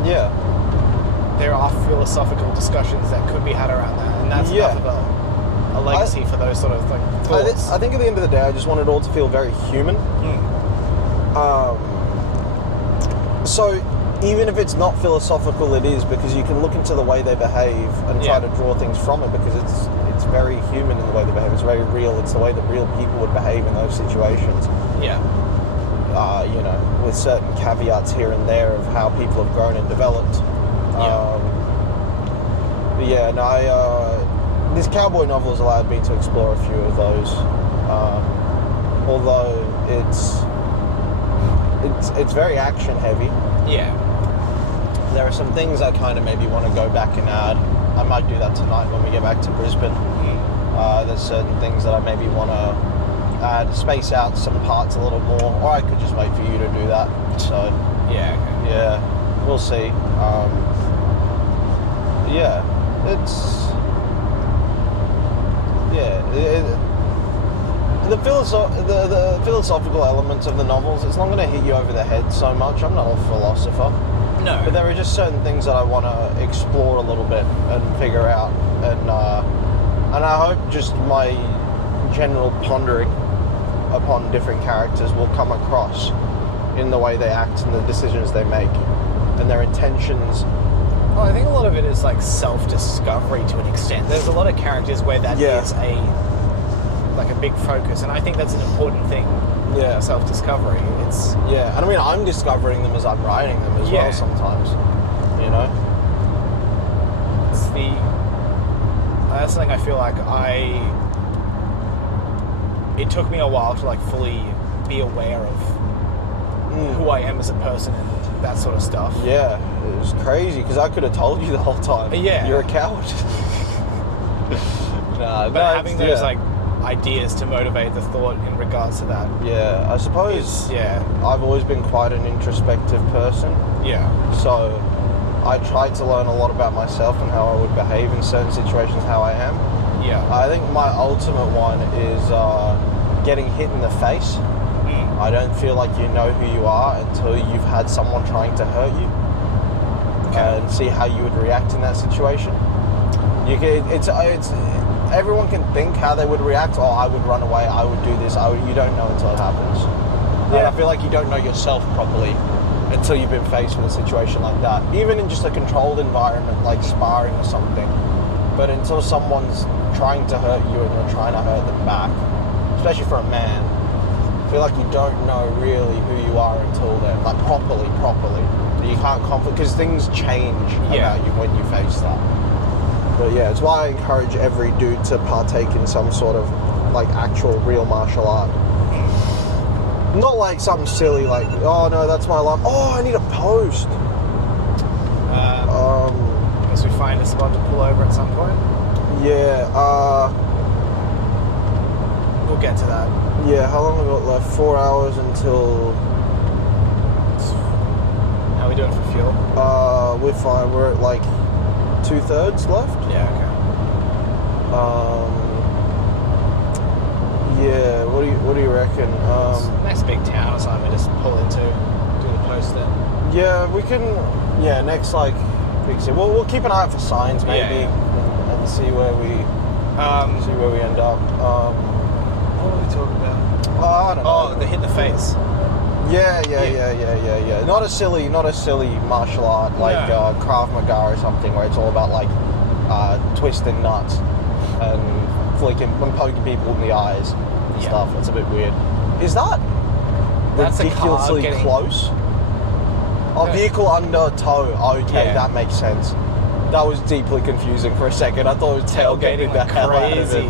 there are philosophical discussions that could be had around that, and that's enough of a legacy for those sort of like thoughts. I think at the end of the day, I just want it all to feel very human. So even if it's not philosophical, it is, because you can look into the way they behave and try to draw things from it, because it's very human in the way they behave. It's very real. It's the way that real people would behave in those situations. Yeah. You know, with certain caveats here and there of how people have grown and developed. This cowboy novel has allowed me to explore a few of those. Although it's very action heavy. Yeah. There are some things I kind of maybe want to go back and add. I might do that tonight when we get back to Brisbane. There's certain things that I maybe want to add, space out some parts a little more, or I could just wait for you to do that. So Yeah. we'll see. The philosophical elements of the novels, it's not going to hit you over the head so much. I'm not a philosopher. No. But there are just certain things that I want to explore a little bit and figure out. And I hope just my general pondering upon different characters will come across in the way they act and the decisions they make and their intentions. Well, I think a lot of it is like self-discovery to an extent. There's a lot of characters where that is a big focus, and I think that's an important thing. Yeah. Self-discovery. It's and I mean, I'm discovering them as I'm writing them as well sometimes. You know? That's something I feel like it took me a while to like fully be aware of who I am as a person and that sort of stuff. Yeah, it was crazy because I could have told you the whole time. Yeah. You're a coward. Having those like ideas to motivate the thought in regards to that. Yeah, I suppose. I've always been quite an introspective person. Yeah. So I tried to learn a lot about myself and how I would behave in certain situations, how I am. Yeah. I think my ultimate one is getting hit in the face. I don't feel like you know who you are until you've had someone trying to hurt you, and see how you would react in that situation. Everyone can think how they would react. Oh, I would run away. I would do this. You don't know until it happens. And I feel like you don't know yourself properly until you've been faced with a situation like that. Even in just a controlled environment, like sparring or something. But until someone's trying to hurt you and you're trying to hurt them back, especially for a man, I feel like you don't know really who you are until then, like properly. You can't because things change about you when you face that. But yeah, it's why I encourage every dude to partake in some sort of like actual real martial art. Not like something silly like, oh no, that's my alarm. Oh, I need a post. Unless we find a spot to pull over at some point. Yeah, We'll get to that. yeah, how long have we got left? 4 hours until... How are we doing for fuel? We're fine. We're at like 2/3 left. Yeah, okay. Yeah, what do you reckon? Next big town or something we just pull into, do the post then. Yeah, we can. Yeah, next like big city. We'll keep an eye out for signs maybe, and see where we end up. What were we talking about? I don't know. Oh, the hit the face. Yeah. Not a silly martial art like Krav Maga or something where it's all about like twisting nuts and poking people in the eyes and stuff. It's a bit weird. Is that That's ridiculously a car close? A vehicle under tow. Okay, that makes sense. That was deeply confusing for a second. I thought it was tailgating the hell out of it.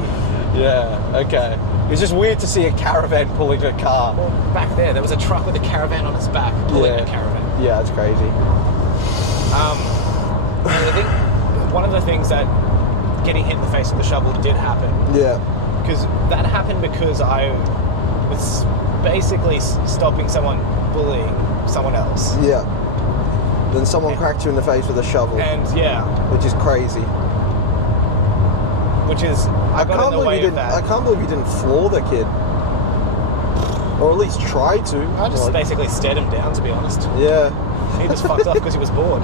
Yeah. Okay. It's just weird to see a caravan pulling a car. Well, back there was a truck with a caravan on its back pulling a caravan. Yeah, it's crazy. I think one of the things that getting hit in the face with the shovel did happen. Yeah. Because that happened because I was basically stopping someone bullying someone else. Yeah. Then someone cracked you in the face with a shovel. And which is crazy. Which is I got in the way of that. I can't believe you didn't floor the kid. Or at least try to. I just basically stared him down, to be honest. Yeah. He just fucked off because he was bored.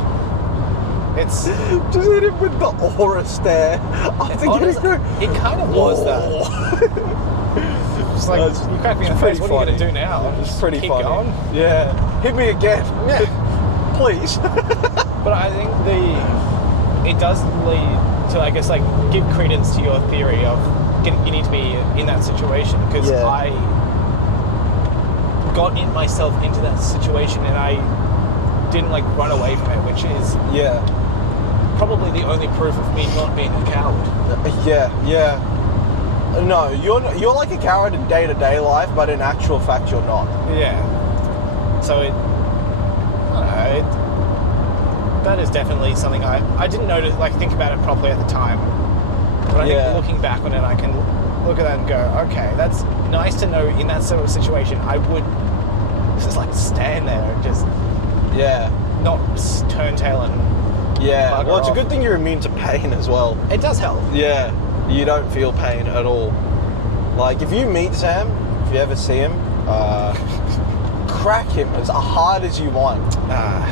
It's just hit him with the aura stare. It kind of was that. Just like, you cracked me in the face, what are you going to do now? It's pretty keep funny. Going? Yeah. Hit me again. Yeah. Please. But I think it does lead to, I guess, like, give credence to your theory of you need to be in that situation, because I got myself into that situation and I didn't like run away from it, which is probably the only proof of me not being a coward. Yeah. No, you're like a coward in day-to-day life, but in actual fact you're not. Yeah. So I don't know, that is definitely something I didn't notice, like, think about it properly at the time. But I think looking back on it, I can look at that and go, okay, that's nice to know in that sort of situation I would just like stand there and just not turn tail and well, it's off. a good thing you're immune to pain as well. It does help. Yeah, you don't feel pain at all. Like, if you meet Sam, if you ever see him, crack him as hard as you want.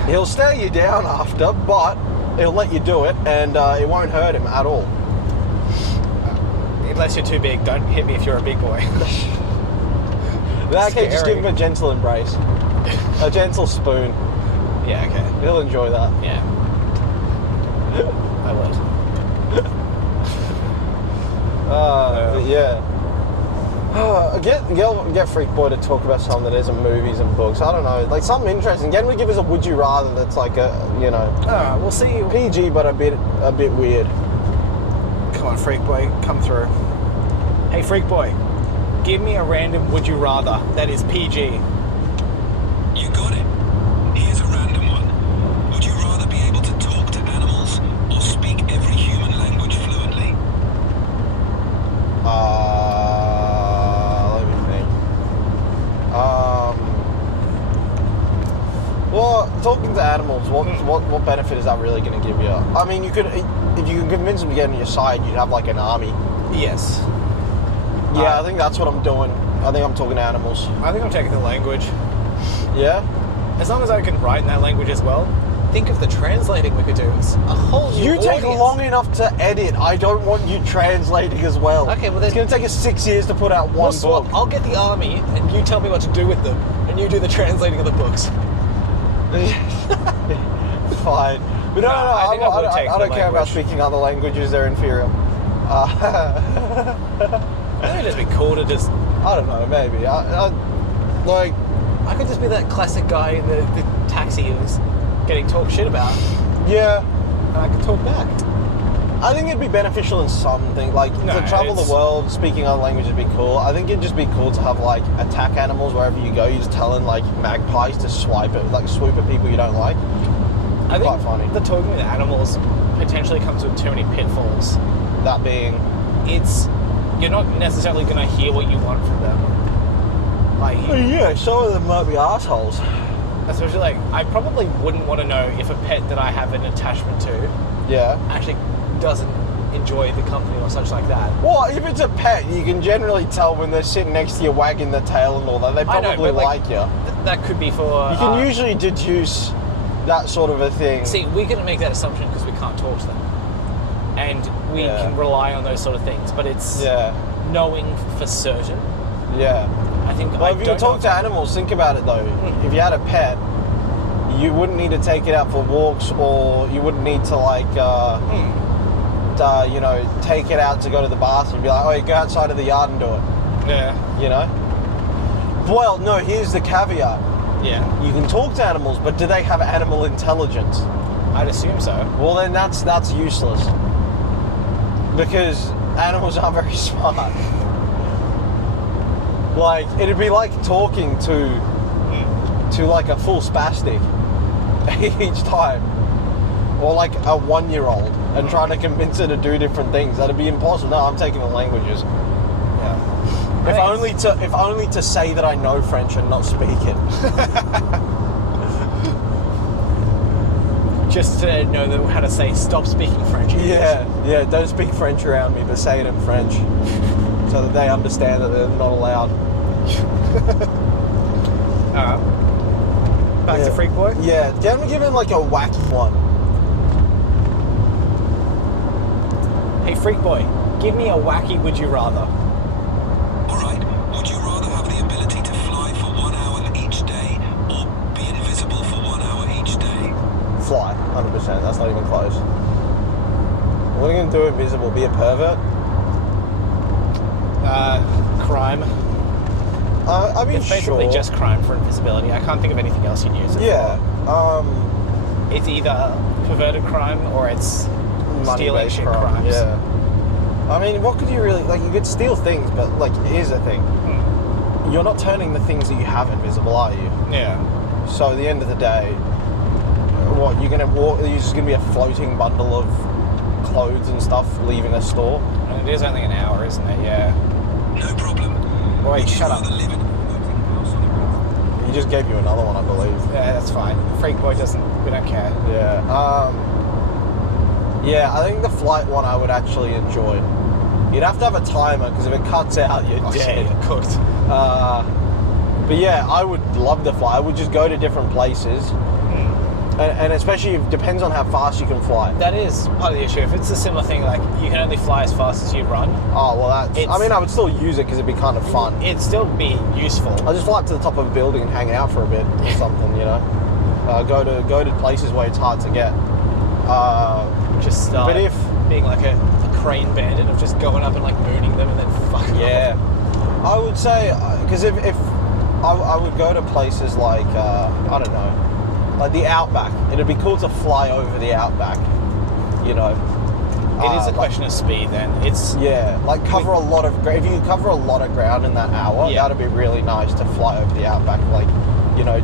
He'll stare you down after, but he'll let you do it, and it won't hurt him at all. Unless you're too big, don't hit me if you're a big boy. That case, just give him a gentle embrace. A gentle spoon. Yeah, okay. He'll enjoy that. Yeah. I would. Get Freak Boy to talk about something that isn't movies and books. I don't know, like something interesting. Can we give us a would you rather that's like a, we'll see. PG but a bit weird. Come on, Freak Boy, come through. Hey, Freak Boy, give me a random would you rather that is PG. You got it. Here's a random one. Would you rather be able to talk to animals or speak every human language fluently? Let me think. Well, talking to animals, what benefit is that really going to give you? I mean, if you can convince them to get on your side, you'd have like an army. Yes. Yeah, I think that's what I'm doing. I think I'm talking to animals. I think I'm taking the language. Yeah? As long as I can write in that language as well. Think of the translating we could do. It's a whole new You take audience. long enough to edit. I don't want you translating as well. Okay, well then... It's going to take us 6 years to put out one book. I'll get the army, and you tell me what to do with them, and you do the translating of the books. Fine. But no, I don't care about speaking other languages. They're inferior. I think it'd just be cool to just... I don't know, maybe. I could just be that classic guy in the taxi who's getting talked shit about. Yeah. And I could talk back. I think it'd be beneficial in something. Like, No, to travel it's- the world, speaking other languages would be cool. I think it'd just be cool to have, like, attack animals wherever you go. You're just telling, like, magpies to swoop at people you don't like. I think Quite funny. the talking with animals potentially comes with too many pitfalls. That being... You're not necessarily going to hear what you want from them. Like, yeah, some of them might be assholes. especially like, I probably wouldn't want to know if a pet that I have an attachment to Yeah. actually doesn't enjoy the company or such like that. Well, if it's a pet, you can generally tell when they're sitting next to you wagging the tail and all that. They I know, probably but, like, like you. That could be for... You can usually deduce that sort of a thing. See, we're going to make that assumption because we can't talk to them. And we Yeah. can rely on those sort of things. But it's Yeah, knowing for certain. yeah. I think Well, I if you don't talk to know- animals, think about it though. If you had a pet, you wouldn't need to take it out for walks, or you wouldn't need to take it out to go to the bathroom. Be like, oh, you go outside of the yard and do it. Yeah. You know. Well, no. Here's the caveat. Yeah. You can talk to animals, but do they have animal intelligence? I'd assume so. Well, then that's useless. Because animals aren't very smart. Like, it'd be like talking to like a full spastic each time. Or like a 1-year-old and trying to convince her to do different things. That'd be impossible. No, I'm taking the languages. Yeah. If only to say that I know French and not speak it. Just to know how to say stop speaking French. Yeah, don't speak French around me, but say it in French. So that they understand that they're not allowed. Back to Freak Boy? Yeah, can we give him like a wacky one? Hey, Freak Boy, give me a wacky would you rather. Alright, would you rather have the ability to fly for 1 hour each day or be invisible for 1 hour each day? Fly, 100%. That's not even close. What are you going to do invisible? Be a pervert? Crime. I mean, It's basically sure. just crime for invisibility. I can't think of anything else you'd use it Yeah. for. It's either perverted crime or it's stealing Money-based shit crime. crimes. Yeah. I mean, what could you really... Like, you could steal things, but, like, here's the thing. You're not turning the things that you have invisible, are you? Yeah. So at the end of the day, what, you're going to walk... You're just going to be a floating bundle of clothes and stuff leaving a store? And it is only an hour, isn't it? Yeah. No problem. Wait, Would you shut up. rather live in a floating house on a roof? He just gave you another one, I believe. Yeah, that's fine. Freak Boy doesn't... We don't care. Yeah. Yeah, I think the flight one I would actually enjoy. You'd have to have a timer, because if it cuts out, you're dead. You're cooked. But yeah, I would love the flight. I would just go to different places. And especially, it depends on how fast you can fly. That is part of the issue. If it's a similar thing, like, you can only fly as fast as you run, Oh, well, that's... I mean, I would still use it because it'd be kind of fun. it'd still be useful. I'll just fly up to the top of a building and hang out for a bit or something, you know? Go to places where it's hard to get. Just start But if... being like a crane bandit of just going up and like mooning them and then fucking Yeah. I would say... Because if I would go to places like, I don't know, like the Outback. It'd be cool to fly over the Outback, you know? It is a question of speed then. It's Yeah, like cover a lot of... If you cover a lot of ground in that hour, Yeah. that'd be really nice to fly over the Outback, like, you know,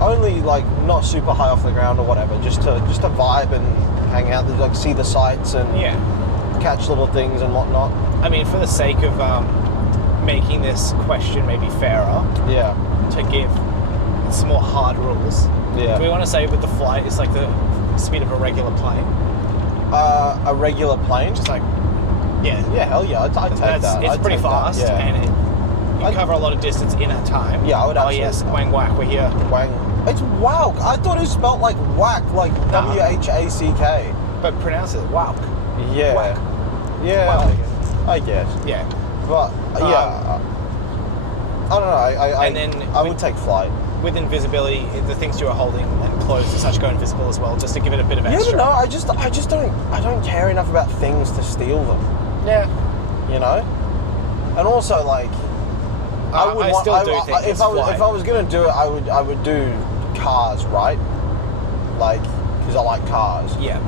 only like not super high off the ground or whatever, just to vibe and hang out, like see the sights and yeah. catch little things and whatnot. I mean, for the sake of making this question maybe fairer, Yeah, to give some more hard rules. yeah. Do we want to say with the flight it's like the speed of a regular plane? A regular plane, Just like, yeah. yeah, hell yeah, I'd take that. It's I'd pretty take that, fast yeah. and you I'd- cover a lot of distance in a time. Yeah, I would Oh absolutely- yes, wang whack, we're here. Wang. It's wow. I thought it was spelt like whack, like Nah. WHACK. But pronounce it wow. Yeah, Whack. yeah. Wow. I guess. Yeah. But yeah, I don't know. And then I would take flight. With invisibility, the things you are holding and clothes and such go invisible as well, just to give it a bit of Yeah, extra. no, I just don't care enough about things to steal them. Yeah. You know, and also like I would I want. still do think if it's I was flight. if I was gonna do it, I would do cars, right? Like, because I like cars. Yeah.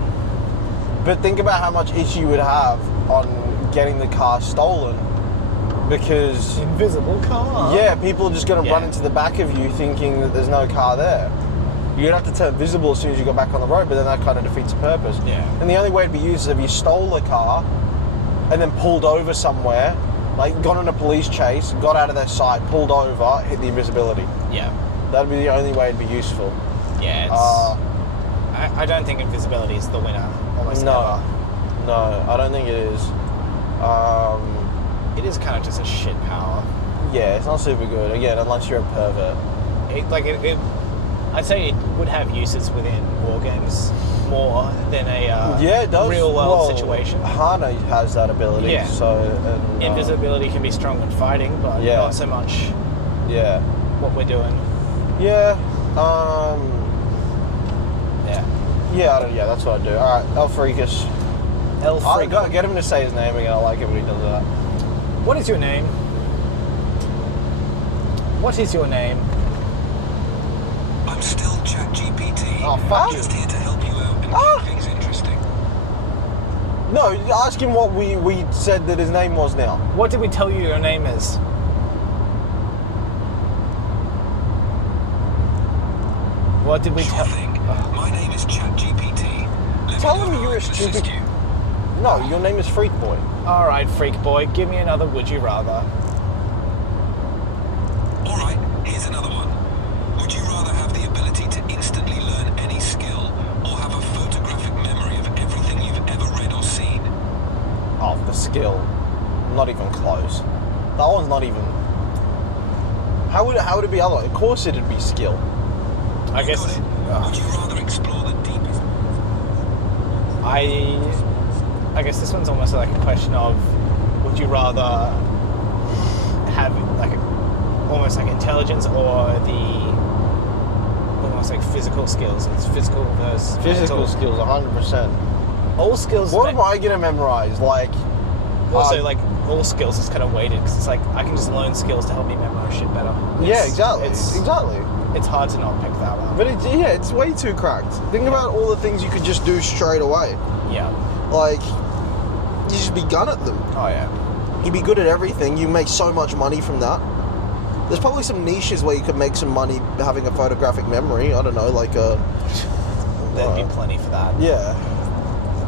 But think about how much issue you would have on getting the car stolen, because Invisible car. yeah, people are just going to Yeah. run into the back of you thinking that there's no car there. You'd have to turn visible as soon as you got back on the road, but then that kind of defeats the purpose. Yeah. And the only way it'd be used is if you stole a car and then pulled over somewhere, like got on a police chase, got out of their sight, pulled over, hit the invisibility. Yeah. That'd be the only way it'd be useful. Yeah. I don't think invisibility is the winner. Almost No. ever. No, I don't think it is. It is kind of just a shit power. Yeah, it's not super good. Again, unless you're a pervert. I'd say it would have uses within war games more than a Yeah, it does. real world Well, situation. Hana has that ability. Yeah. So and, Invisibility can be strong when fighting, but Yeah. not so much Yeah. what we're doing. Yeah. Yeah. Yeah, that's what I do. Alright, El Freakus. El I Freak. gotta get him to say his name again. I like it when he does that. What is your name? What is your name? I'm still ChatGPT. Oh, fuck. Just here to help you out and Ah. keep things interesting. No, ask him what we said that his name was now. What did we tell you your name is? What did we Sure tell? thing. My name is ChatGPT. Let Tell me know him how you're I a can assist stupid- you. No, your name is Freak Boy. All right, freak boy, give me another would you rather. All right, here's another one. Would you rather have the ability to instantly learn any skill or have a photographic memory of everything you've ever read or seen? Oh, the skill. Not even close. That one's not even... How would it be otherwise? Of course it'd be skill. I guess Got it. Would you rather explore the deepest... I guess this one's almost like a question of would you rather have like almost like intelligence or the almost like physical skills? It's physical versus Physical mental. skills, 100%. All skills. What am I going to memorize? Like... Also, like all skills is kind of weighted because it's like I can just learn skills to help me memorize shit better. Yeah, exactly. Exactly. It's hard to not pick that one. But it's way too cracked. Think about all the things you could just do straight away. Yeah. Like, you just be gun at them. Oh yeah. You'd be good at everything. You make so much money from that. There's probably some niches where you could make some money having a photographic memory. I don't know, like a... There'd be plenty for that. Yeah.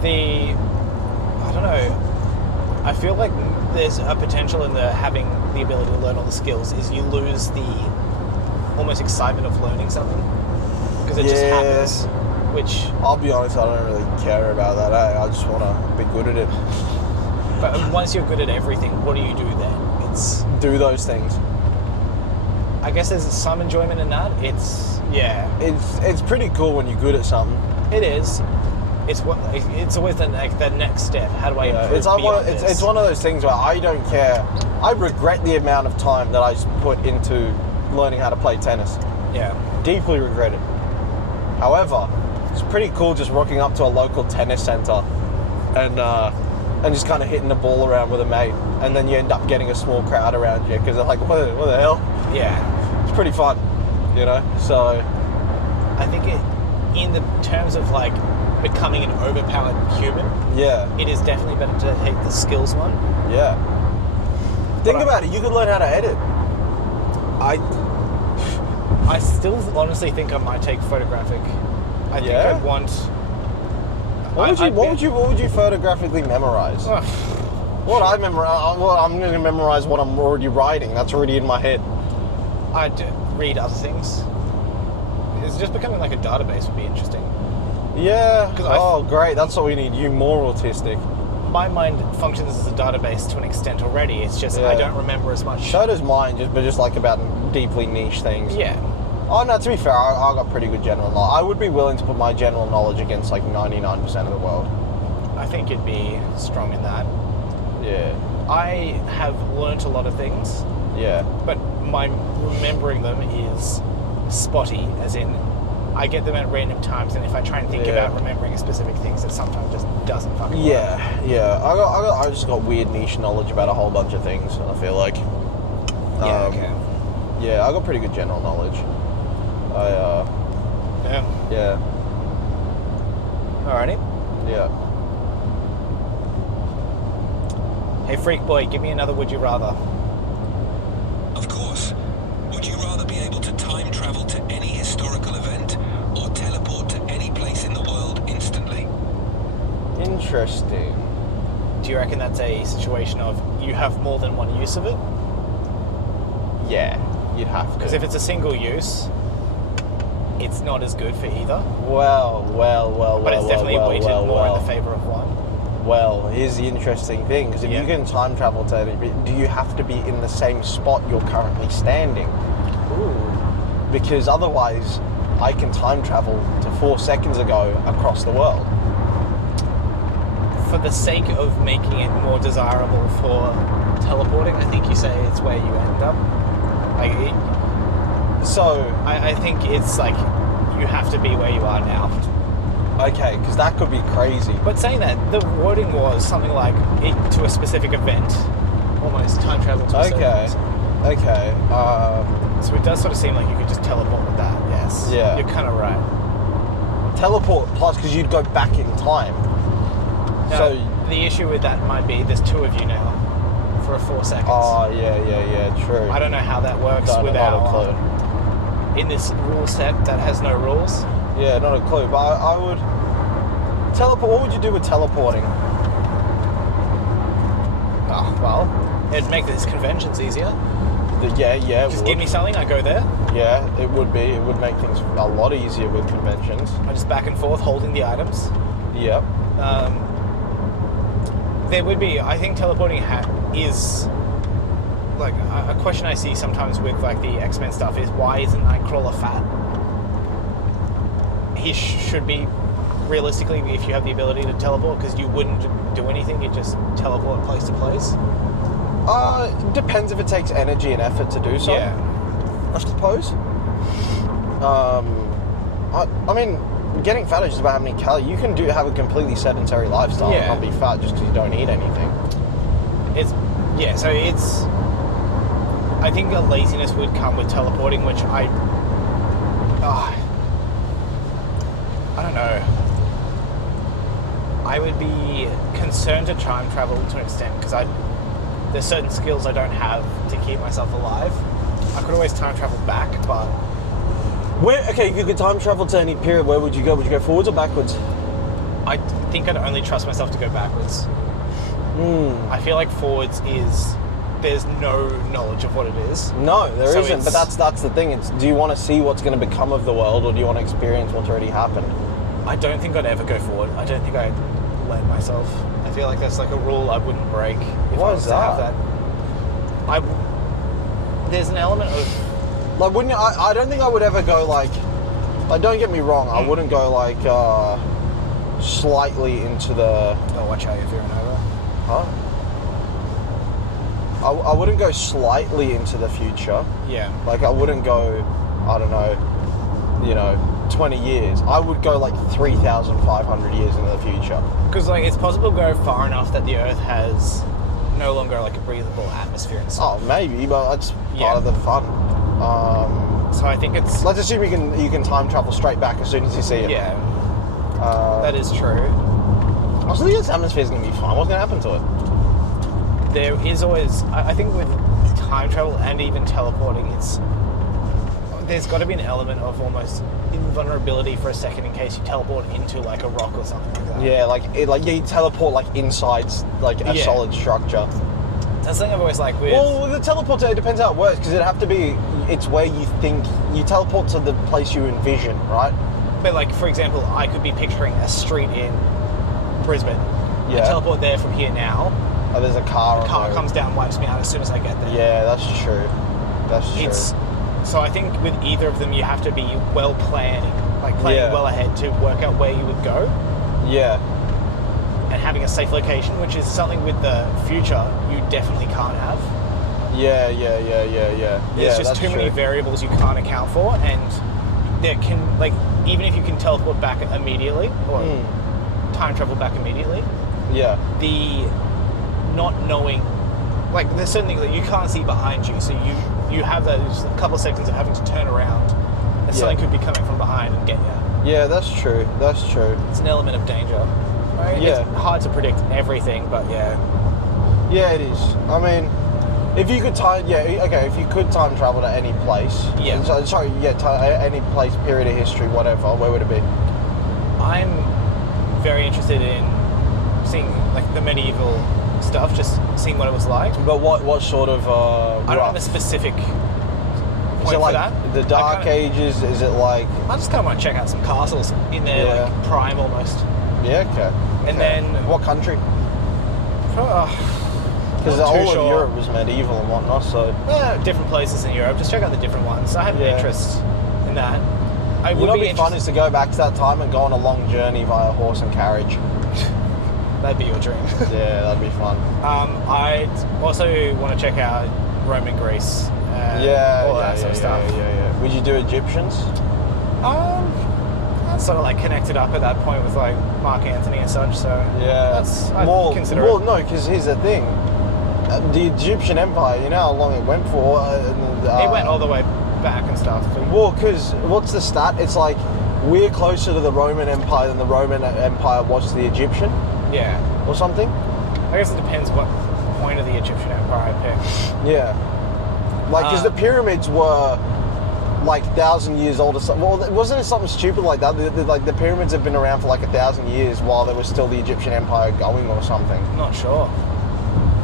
I don't know. I feel like there's a potential in having the ability to learn all the skills is you lose the almost excitement of learning something because it just Yeah. happens. Which, I'll be honest, I don't really care about that. I just want to be good at it. but once you're good at everything, what do you do then? Do those things. I guess there's some enjoyment in that. It's pretty cool when you're good at something. it is. It's always the next step. How do I improve It's like beyond this? it's one of those things where I don't care. I regret the amount of time that I put into learning how to play tennis. Yeah. Deeply regret it. However, it's pretty cool just rocking up to a local tennis center and just kind of hitting the ball around with a mate, and then you end up getting a small crowd around you because they're like, what the hell? Yeah. It's pretty fun, you know. So I think in the terms of like becoming an overpowered human, yeah, it is definitely better to take the skills one. yeah. Think But about it. You could learn how to edit. I still honestly think I might take photographic. I think Yeah? I'd want. What would you photographically memorize? What I memorize? Well, I'm going to memorize what I'm already writing. That's already in my head. I'd read other things. It's just becoming like a database would be interesting. Yeah. 'Cause Oh, great. That's what we need. You more autistic. My mind functions as a database to an extent already. It's just I Yeah. don't remember as much. So does mine, but just like about deeply niche things. Yeah. Oh no, to be fair, I got pretty good general knowledge. I would be willing to put my general knowledge against like 99% of the world. I think you'd be strong in that. Yeah. I have learnt a lot of things, Yeah. but my remembering them is spotty, as in I get them at random times, and if I try and think Yeah. about remembering specific things, it sometimes just doesn't fucking work. Yeah, yeah. I just got weird niche knowledge about a whole bunch of things. I feel like. Yeah, okay. Yeah, I got pretty good general knowledge. Yeah. Yeah, Alrighty. yeah. Hey, freak boy, give me another would you rather. Of course. Would you rather be able to time travel to any historical event or teleport to any place in the world instantly? Interesting. Do you reckon that's a situation of you have more than one use of it? Yeah, you'd have to. Because if it's a single use, it's not as good for either. But it's definitely weighted more in the favour of one. Well, here's the interesting thing, because if you can time travel to any, do you have to be in the same spot you're currently standing? Ooh. Because otherwise, I can time travel to 4 seconds ago across the world. For the sake of making it more desirable for teleporting, I think you say it's where you end up. I think it's like you have to be where you are now. Okay, because that could be crazy. But saying that, the wording was something like to a specific event, almost time travel to a certain event. Okay. So it does sort of seem like you could just teleport with that. Yes. Yeah. You're kind of right. Teleport plus, because you'd go back in time. Now, So the issue with that might be there's two of you now for 4 seconds. oh yeah, true. I don't know how that works Not without a clue. in this rule set that has no rules. Yeah, not a clue. But I would teleport. What would you do with teleporting? Oh, well, it'd make these conventions easier. Yeah. Just give me something, I go there. Yeah, it would be. It would make things a lot easier with conventions. I just back and forth holding the items. Yep. There would be, I think teleporting is like a question I see sometimes with like the X-Men stuff is why isn't Nightcrawler fat? He should be, realistically, if you have the ability to teleport, because you wouldn't do anything, you just teleport place to place. Depends if it takes energy and effort to do so. Yeah. I suppose. I mean, getting fat is just about how many calories. You can have a completely sedentary lifestyle and not be fat just because you don't eat anything. I think a laziness would come with teleporting, which I don't know. I would be concerned to time travel to an extent because there's certain skills I don't have to keep myself alive. I could always time travel back, but if you could time travel to any period, where would you go? Would you go forwards or backwards? I think I'd only trust myself to go backwards. I feel like forwards there's no knowledge of what it is. No, there So isn't. But that's the thing. Do you want to see what's going to become of the world, or do you want to experience what's already happened? I don't think I'd ever go forward. I don't think I'd let myself. I feel like that's like a rule I wouldn't break if Why I was is to have that? There's an element of Like, wouldn't you, I don't think I would ever go like don't get me wrong, I wouldn't go like slightly into the. Oh, watch out, you're veering over. Huh? I wouldn't go slightly into the future. Yeah. Like, I wouldn't go, I don't know, 20 years. I would go like 3,500 years into the future. Because like it's possible to go far enough that the Earth has no longer like a breathable atmosphere and stuff. Oh, maybe, but that's part of the fun. So I think it's. Let's assume you can time travel straight back as soon as you see it. Yeah. That is true. I still think this atmosphere is going to be fine. What's going to happen to it? There is always, I think with time travel and even teleporting, there's got to be an element of almost invulnerability for a second in case you teleport into like a rock or something like that. Yeah, you teleport like inside like a solid structure. That's something I've always liked with. Well, the teleport, it depends how it works, because it'd have to be, it's where you think, you teleport to the place you envision, right? But like, for example, I could be picturing a street in Brisbane. Yeah. I teleport there from here now. Oh, there's a car. The car comes down, wipes me out as soon as I get there. Yeah, that's true. That's true. So I think with either of them, you have to be well planning, like planning well ahead to work out where you would go. Yeah. And having a safe location, which is something with the future you definitely can't have. Yeah. There's just too many variables you can't account for, and there can, like, even if you can teleport back immediately or time travel back immediately, the not knowing, like, there's certain things that you can't see behind you, so you have those couple of seconds of having to turn around, and something could be coming from behind and get you. Yeah, that's true. That's true. It's an element of danger. Right? Yeah. It's hard to predict everything, but yeah. Yeah, it is. I mean, if you could if you could time travel to any place. Yeah. Any place, period of history, whatever. Where would it be? I'm very interested in seeing like the medieval stuff, just seeing what it was like. But what sort of? I don't have a specific Is point it like for that. the Dark Ages? Is it like? I just kind of want to check out some castles in their like prime almost. Yeah. Okay. And then what country? Because Not all too of sure. Europe was medieval and whatnot. So Different places in Europe. Just check out the different ones. I have an interest in that. I you would know, be what'd be fun interested- is to go back to that time and go on a long journey via horse and carriage. That'd be your dream. Yeah, that'd be fun. I also want to check out Roman Greece. All that sort of stuff. Yeah. Would you do Egyptians? That's sort of like connected up at that point with like Mark Antony and such. So Yeah. I'd consider it. No, because here's the thing. The Egyptian Empire, you know how long it went for? It went all the way back and stuff. Well, because what's the stat? It's like we're closer to the Roman Empire than the Roman Empire was to the Egyptian, Yeah. or something. I guess it depends what point of the Egyptian Empire I pick. Yeah. Like, because the pyramids were like 1,000 years old or something. Well, wasn't it something stupid like that? The pyramids have been around for like 1,000 years while there was still the Egyptian Empire going or something. Not sure.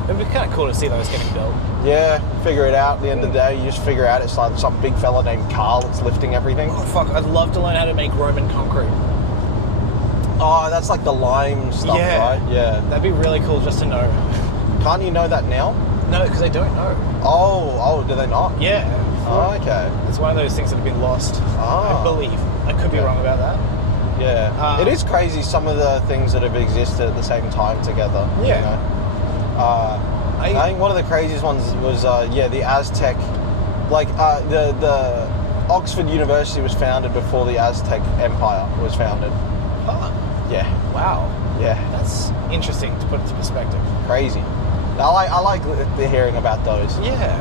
It'd be kind of cool to see those getting built. Yeah, figure it out. At the end of the day, you just figure out it's like some big fella named Carl that's lifting everything. Oh fuck! I'd love to learn how to make Roman concrete. Oh, that's like the lime stuff, right? Yeah. That'd be really cool just to know. Can't you know that now? No, because I don't know. Oh, do they not? Yeah. Oh, okay. It's one of those things that have been lost. Ah. I believe. I could be Okay. wrong about that. Yeah. It is crazy some of the things that have existed at the same time together. Yeah. You know? I think one of the craziest ones was the Aztec. Like the Oxford University was founded before the Aztec Empire was founded. Huh. Yeah. Wow. Yeah. That's interesting to put into perspective. Crazy. I like the hearing about those. Yeah.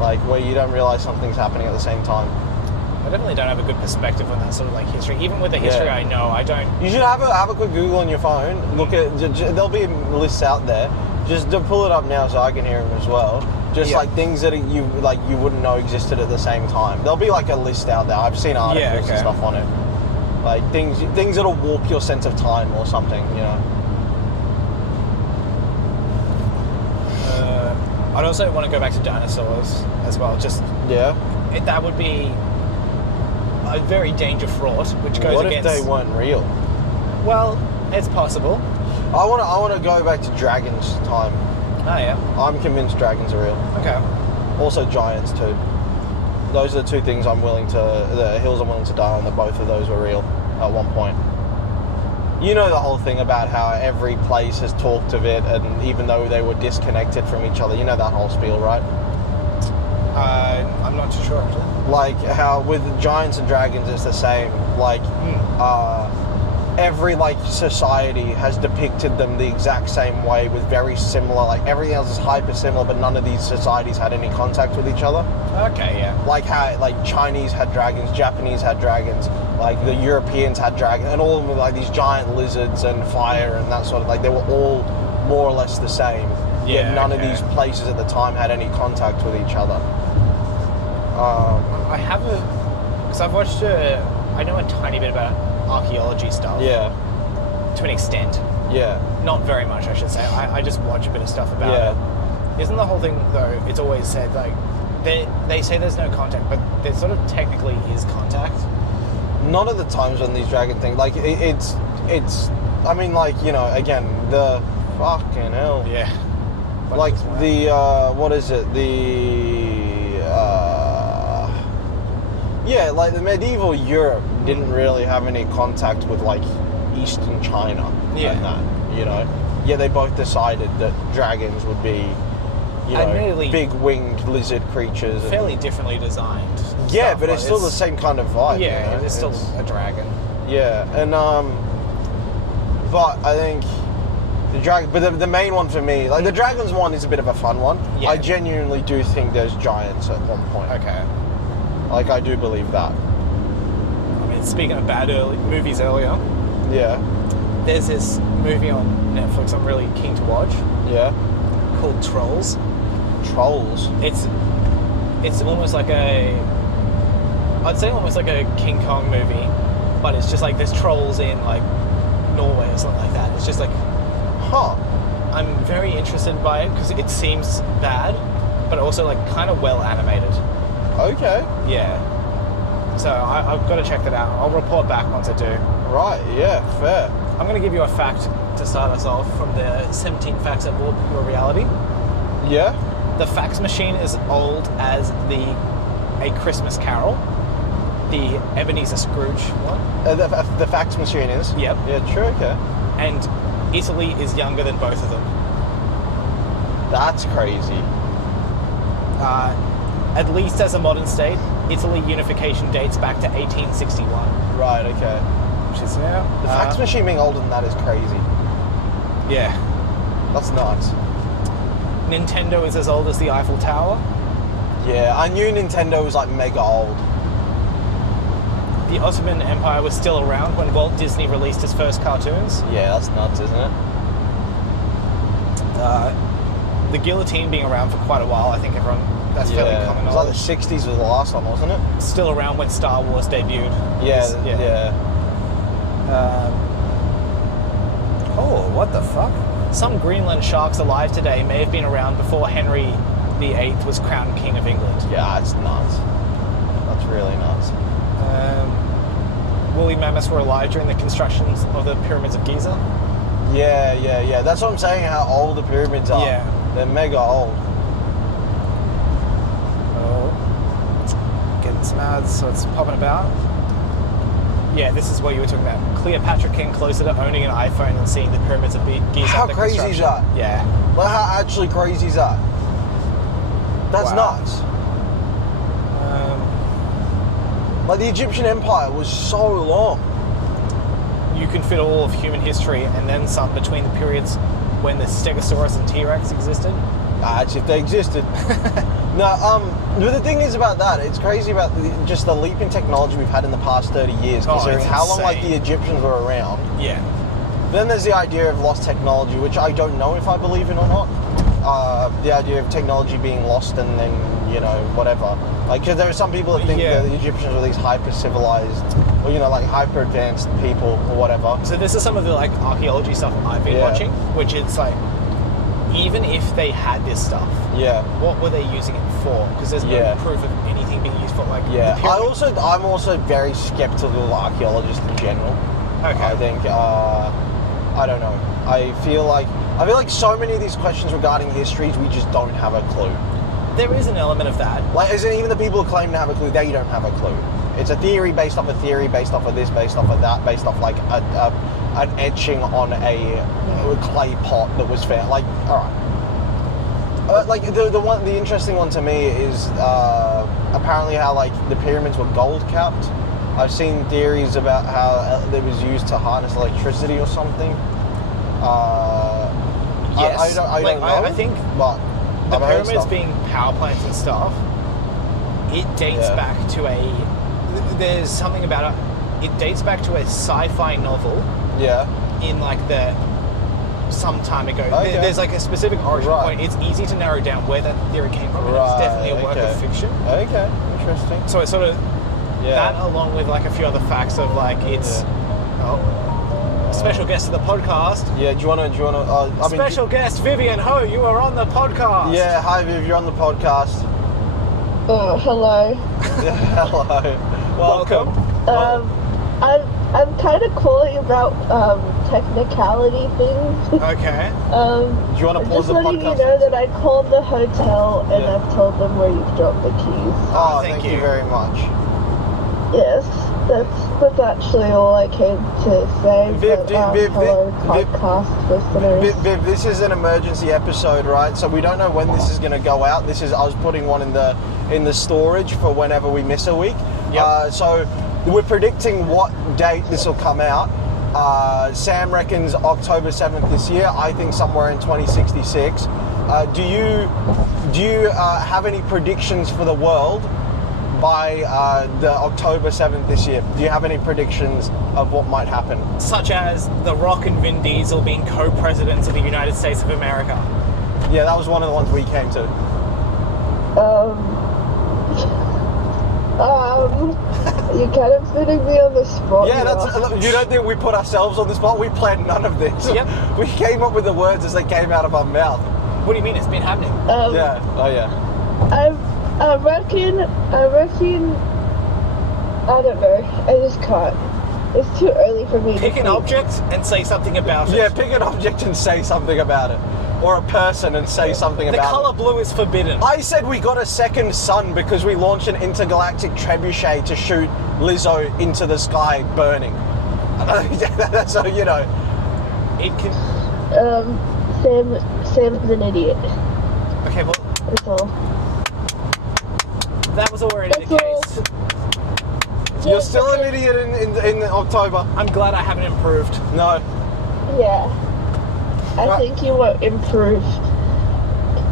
Like where you don't realize something's happening at the same time. I definitely don't have a good perspective on that sort of like history. Even with the history Yeah. I know, I don't. You should have a quick Google on your phone. Look at there'll be lists out there. Just to pull it up now so I can hear them as well. Just Yeah. like things that you wouldn't know existed at the same time. There'll be like a list out there. I've seen articles and stuff on it. Like things that'll warp your sense of time or something. You know. I'd also want to go back to dinosaurs as well. Just Yeah. that would be a very danger fraught, which goes What against. if they weren't real? Well, it's possible. I want to go back to dragons' time. Oh yeah. I'm convinced dragons are real. Okay. Also giants too. Those are the two things the hills I'm willing to die on, that both of those were real at one point. You know the whole thing about how every place has talked of it, and even though they were disconnected from each other, you know that whole spiel, right? I'm not too sure actually. Like how with giants and dragons it's the same. Like every like society has depicted them the exact same way with very similar, like everything else is hyper similar, but none of these societies had any contact with each other. Okay, yeah. Like how like Chinese had dragons, Japanese had dragons, like the Europeans had dragons, and all of them were like these giant lizards and fire and that sort of, like they were all more or less the same. Yeah, Yet none okay. of these places at the time had any contact with each other. I have because I've watched I know a tiny bit about archaeology stuff. Yeah, To an extent. yeah, Not very much, I should say. I just watch a bit of stuff about Yeah. it. Isn't the whole thing, though, it's always said, like, they say there's no contact, but there sort of technically is contact. Not at the times when these dragon things, like it's. I mean, like, you know, again, the fucking hell. Yeah. Like the what is it? Like the medieval Europe didn't really have any contact with like Eastern China Yeah. and that, you know. Yeah, they both decided that dragons would be, you know, Admittedly, big winged lizard creatures. fairly differently designed. Yeah, stuff, but it's still the same kind of vibe. Yeah, you know? it's still a dragon. Yeah, and but I think the dragon. But the main one for me, like the dragons one, is a bit of a fun one. Yeah. I genuinely do think there's giants at one point. Okay. Like I do believe that. I mean, speaking of bad movies earlier, Yeah, there's this movie on Netflix I'm really keen to watch yeah. called Trolls. Trolls. It's almost like I'd say almost like a King Kong movie, but it's just like there's trolls in like Norway or something like that. It's just like, I'm very interested by it because it seems bad, but also like kind of well animated. Okay. Yeah. So I've got to check that out. I'll report back once I do. Right, yeah, fair. I'm going to give you a fact to start us off from the 17 facts that warp your reality. Yeah? The fax machine is old as A Christmas Carol, the Ebenezer Scrooge one. The fax machine is? Yep. Yeah, true, okay. And Italy is younger than both of them. That's crazy. At least as a modern state, Italy unification dates back to 1861. Right, okay. Which is now... The fax machine being older than that is crazy. Yeah. That's nuts. Nintendo is as old as the Eiffel Tower. Yeah, I knew Nintendo was like mega old. The Ottoman Empire was still around when Walt Disney released his first cartoons. Yeah, that's nuts, isn't it? The guillotine being around for quite a while, I think that's fairly common It was like knowledge. the 60s was the last one, wasn't it? Still around when Star Wars debuted. Yeah. Oh, what the fuck? Some Greenland sharks alive today may have been around before Henry VIII was crowned King of England. Yeah, it's nuts. That's really nuts. Woolly mammoths were alive during the constructions of the pyramids of Giza. Yeah. That's what I'm saying, how old the pyramids are. Yeah. They're mega old. Oh. Getting some ads, so it's popping about. Yeah, this is what you were talking about. Cleopatra came closer to owning an iPhone than seeing the pyramids of Giza. How under crazy is construction. that? Yeah. Like, how actually crazy is that? That's Wow. nuts. Like, the Egyptian Empire was so long. You can fit all of human history and then some between the periods when the Stegosaurus and T-Rex existed. That's if they existed. No, but the thing is about that, it's crazy about just the leap in technology we've had in the past 30 years, considering it's how long like insane. the Egyptians were around. Yeah. Then there's the idea of lost technology, which I don't know if I believe in or not. The idea of technology being lost and then, whatever. Like, because there are some people that think that the Egyptians were these hyper-civilized, or, like hyper-advanced people or whatever. So this is some of the, like, archaeology stuff I've been watching, which is, like, even if they had this stuff, what were they using it for? Because there's no proof of anything being used for, like, the pyramid. I'm also very skeptical of archaeologists in general. Okay. I think, I don't know. I feel like so many of these questions regarding histories, we just don't have a clue. There is an element of that. Like, isn't even the people who claim to have a clue, they don't have a clue. It's a theory based off a theory, based off of this, based off of that, based off like an etching on a clay pot that was fair. Like, all right. Like the interesting one to me is apparently how like the pyramids were gold capped. I've seen theories about how it was used to harness electricity or something. Yes. I don't know. I think but the I've heard pyramids stuff. being power plants and stuff, it dates back to there's something about it dates back to a sci-fi novel in like some time ago. Okay. There's like a specific origin point. It's easy to narrow down where that theory came from, and it's definitely a work of fiction. Okay, interesting. So it's sort of that, along with like a few other facts of like it's special guest to the podcast. Yeah, do you want to? Special guest Vivian Ho, you are on the podcast. Yeah, hi Viv, you're on the podcast. Oh, hello. Hello. Welcome. I'm kind of calling about technicality things. Okay. Do you want to pause just the letting podcast? you know that I called the hotel and I've told them where you've dropped the keys. Oh, thank thank you you very much. Yes, that's actually all I came to say. Viv, hello, podcast listeners. Viv, this is an emergency episode, right? So we don't know when this is going to go out. I was putting one in the storage for whenever we miss a week. Yep. So we're predicting what date this will come out. Sam reckons October 7th this year. I think somewhere in 2066. Do you have any predictions for the world by the October 7th this year? Do you have any predictions of what might happen? Such as The Rock and Vin Diesel being co-presidents of the United States of America. Yeah, that was one of the ones we came to. You're kind of putting me on the spot. Yeah, now. you don't think we put ourselves on the spot? We planned none of this. Yep. We came up with the words as they came out of our mouth. What do you mean? It's been happening. Yeah. Oh yeah. I reckon, I don't know, I just can't. It's too early for me Pick to an think. object and say something about it. Yeah, pick an object and say something about it. Or a person and say something The about colour it. blue is forbidden. I said we got a second sun because we launched an intergalactic trebuchet to shoot Lizzo into the sky burning. That's how, you know. It can. Sam's an idiot. Okay, well, That's all. that was already That's the case. You're still an idiot in October. I'm glad I haven't improved. No. Yeah. I think you were improved.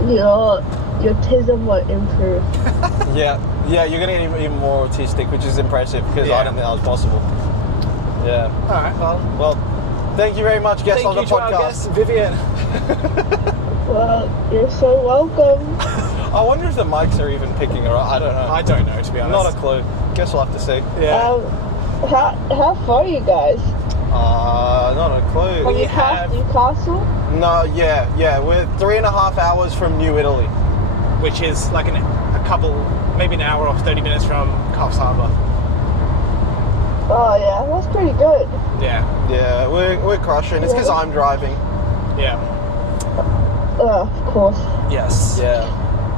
Your autism will improve. Yeah, you're gonna get even more autistic, which is impressive because Yeah. I don't think that was possible. Yeah. All right, Well, thank you very much, guest thank on the you to our podcast. guest, Vivian. Well, you're so welcome. I wonder if the mics are even picking her up. I don't know. I don't know, to be honest. Not a clue. Guess we'll have to see. Yeah. How far are you guys? Not a clue. Have We you passed have- Newcastle? No, yeah. We're 3.5 hours from New Italy. Which is like a couple, maybe an hour or 30 minutes from Coffs Harbour. Oh yeah, that's pretty good. Yeah. Yeah, we're crushing. It's because Yeah. I'm driving. Yeah. Of course. Yes. Yeah.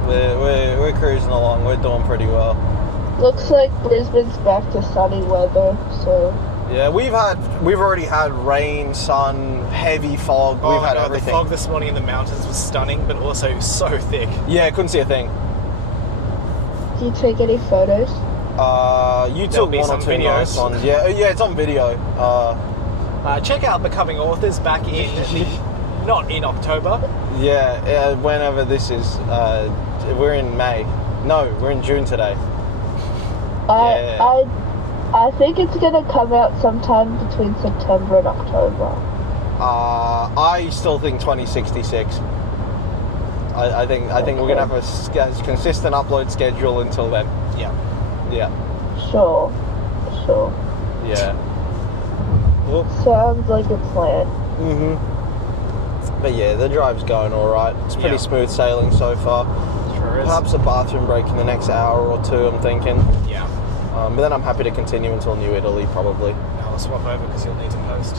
We're cruising along. We're doing pretty well. Looks like Brisbane's back to sunny weather, so Yeah, we've already had rain, sun, heavy fog. Oh We've my had God, everything. the fog this morning in the mountains was stunning, but also so thick. Yeah, couldn't see a thing. do you take any photos? You There'll took be one or some two videos. nice ones. Yeah, it's on video. Check out Becoming Authors back in not in October. Yeah, whenever this is, we're in May. No, we're in June today. I think it's gonna come out sometime between September and October. I still think 2066. I think we're gonna have a consistent upload schedule until then. Yeah. Yeah, Sure. yeah. Well, Sounds like a plan. but yeah, the drive's going all right. It's pretty Yeah. smooth sailing so far. Sure is. Perhaps a bathroom break in the next hour or two, I'm thinking. Yeah. But then I'm happy to continue until New Italy, probably. Now I'll swap over because you'll need to post.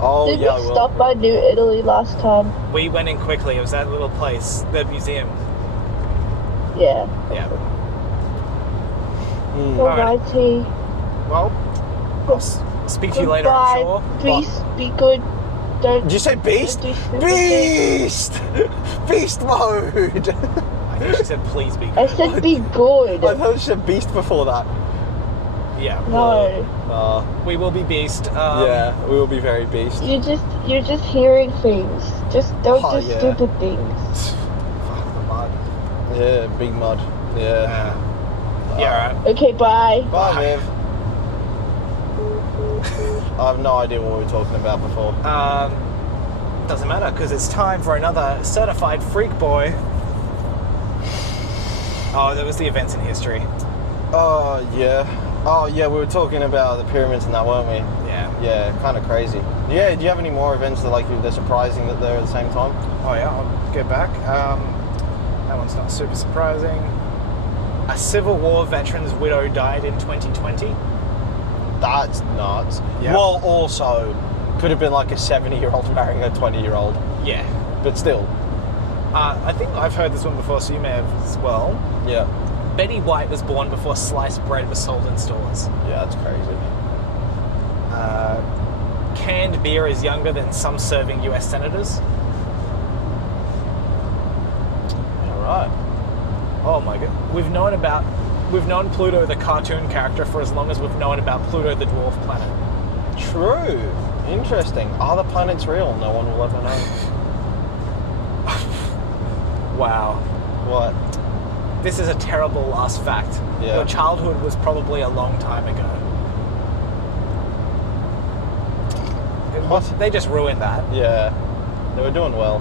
Oh, Did yeah, I we will. stop by New Italy last time? We went in quickly. It was that little place, the museum. Yeah. Yeah. Alrighty. Well, I'll speak to you later, I'm sure. Peace. Be good. Don't. Did you say beast? Don't do stupid things. Beast! Beast mode! I think she said please be I good. said be good. I thought you said beast before that. Yeah. No. We will be beast. Yeah, we will be very beast. You're just hearing things. Just don't Oh, do yeah. stupid things. Fuck the mud. Yeah, big mud. Yeah. Yeah, alright. Okay, bye. Bye, Viv. I have no idea what we were talking about before. Doesn't matter because it's time for another certified freak boy. Oh, there was the events in history. Oh, yeah. Oh, yeah, we were talking about the pyramids and that, weren't we? Yeah. Yeah, kind of crazy. Yeah, do you have any more events that they're surprising that they're at the same time? Oh yeah, I'll get back. That one's not super surprising. A Civil War veteran's widow died in 2020. That's nuts. Yeah. Well, also, could have been like a 70-year-old marrying a 20-year-old, Yeah. but still. I think I've heard this one before, so you may have as well. Yeah. Betty White was born before sliced bread was sold in stores. Yeah, that's crazy. Canned beer is younger than some serving US senators. All right. Oh my god. We've known Pluto the cartoon character for as long as we've known about Pluto the dwarf planet. True. Interesting. Are the planets real? No one will ever know. Wow. What? This is a terrible last fact. Yeah. Your childhood was probably a long time ago. What? They just ruined that. Yeah. They were doing well.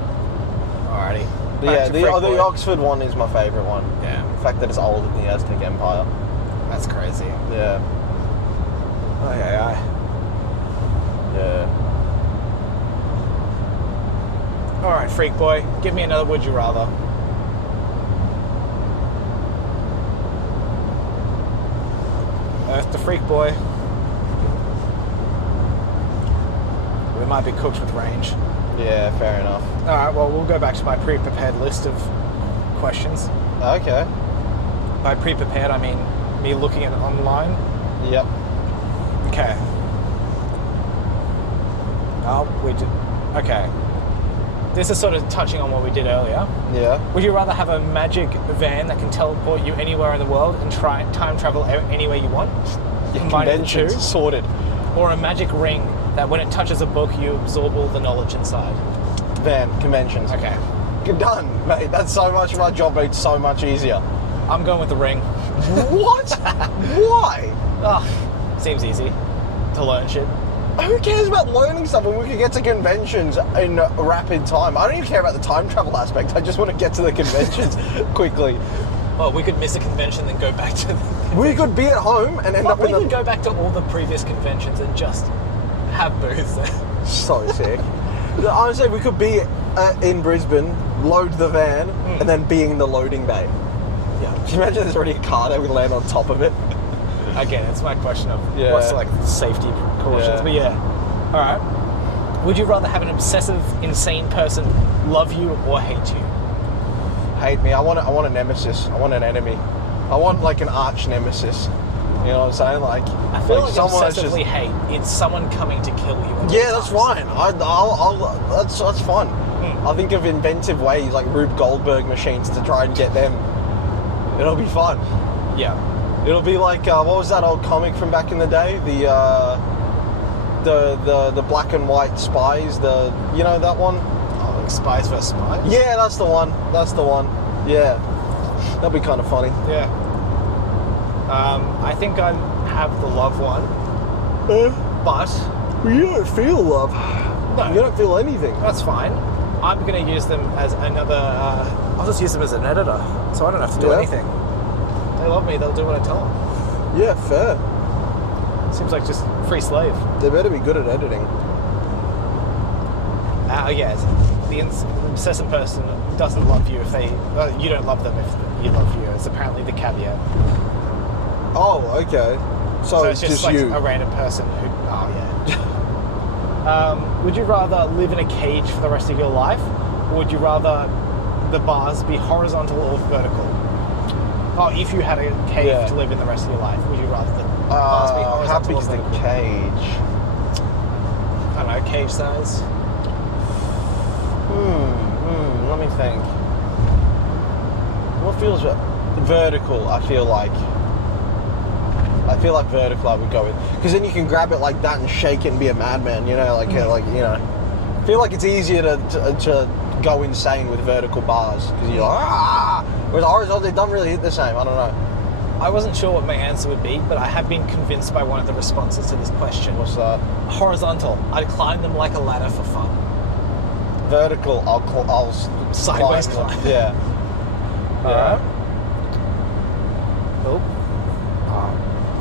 Alrighty. Yeah, to Freak the Boy. Oxford one is my favourite one. Yeah, The fact that it's older than the Aztec Empire. that's crazy. Yeah. Yeah. Yeah. All right, Freak Boy, give me another would you rather. Earth to Freak Boy. We might be cooked with range. Yeah, fair enough. All right, well, we'll go back to my pre-prepared list of questions. Okay. By pre-prepared, I mean me looking at it online. Yep. Okay. Oh, we did. Okay. This is sort of touching on what we did earlier. Yeah. Would you rather have a magic van that can teleport you anywhere in the world and try time travel anywhere you want? Your Combining the conventions two? sorted. Or a magic ring that when it touches a book, you absorb all the knowledge inside? Van, conventions. Okay. You're done, mate. That's so much of my job made so much easier. I'm going with the ring. What? Why? Seems easy to learn shit. Who cares about learning stuff when we can get to conventions in rapid time? I don't even care about the time travel aspect. I just want to get to the conventions quickly. Well, we could miss a convention and go back to the... We could be at home and end up we in could go back to all the previous conventions and just have booths there. So sick. Honestly, we could be in Brisbane, load the van, and then be in the loading bay. Yeah. Can you imagine there's already a car there, we land on top of it? Again, it's my question of Yeah. what's like safety precautions. Yeah. But yeah. All right. Would you rather have an obsessive, insane person love you or hate you? Hate me. I want a nemesis. I want an enemy. I want like an arch nemesis. You know what I'm saying? Like, I feel like someone that's obsessively hate. It's someone coming to kill you. at Yeah, all that's times. fine. That's fun. I'll think of inventive ways like Rube Goldberg machines to try and get them. It'll be fun. Yeah. It'll be like what was that old comic from back in the day? The black and white spies. You know that one? Oh, like Spies vs. Spies? Yeah, that's the one. That's the one. Yeah, that'd be kind of funny. Yeah. I think I have the love one, but You don't feel love. No. You don't feel anything. that's fine. I'm going to use them as another... I'll just use them as an editor, so I don't have to do Yeah. anything. They love me, they'll do what I tell them. Yeah, fair. Seems like just free slave. They better be good at editing. Yes, the obsessive person doesn't love you if they... you don't love them if you love you. It's apparently the caveat. Oh, okay. So it's just like you. a random person who... Oh, yeah. Would you rather live in a cage for the rest of your life, or would you rather the bars be horizontal or vertical? Oh, if you had a cave to live in the rest of your life, would you rather the bars be How horizontal or big's the vertical? cage? I don't know, cage size. Let me think. What feels vertical? I feel like vertical I would go with, because then you can grab it like that and shake it and be a madman. You know, like you know. I feel like it's easier to go insane with vertical bars because you're like, whereas horizontal, they don't really hit the same. I don't know. I wasn't sure what my answer would be, but I have been convinced by one of the responses to this question. What's that? Horizontal. I'd climb them like a ladder for fun. Vertical, I'll Sideways climb. climb. Yeah. Yeah. Oh.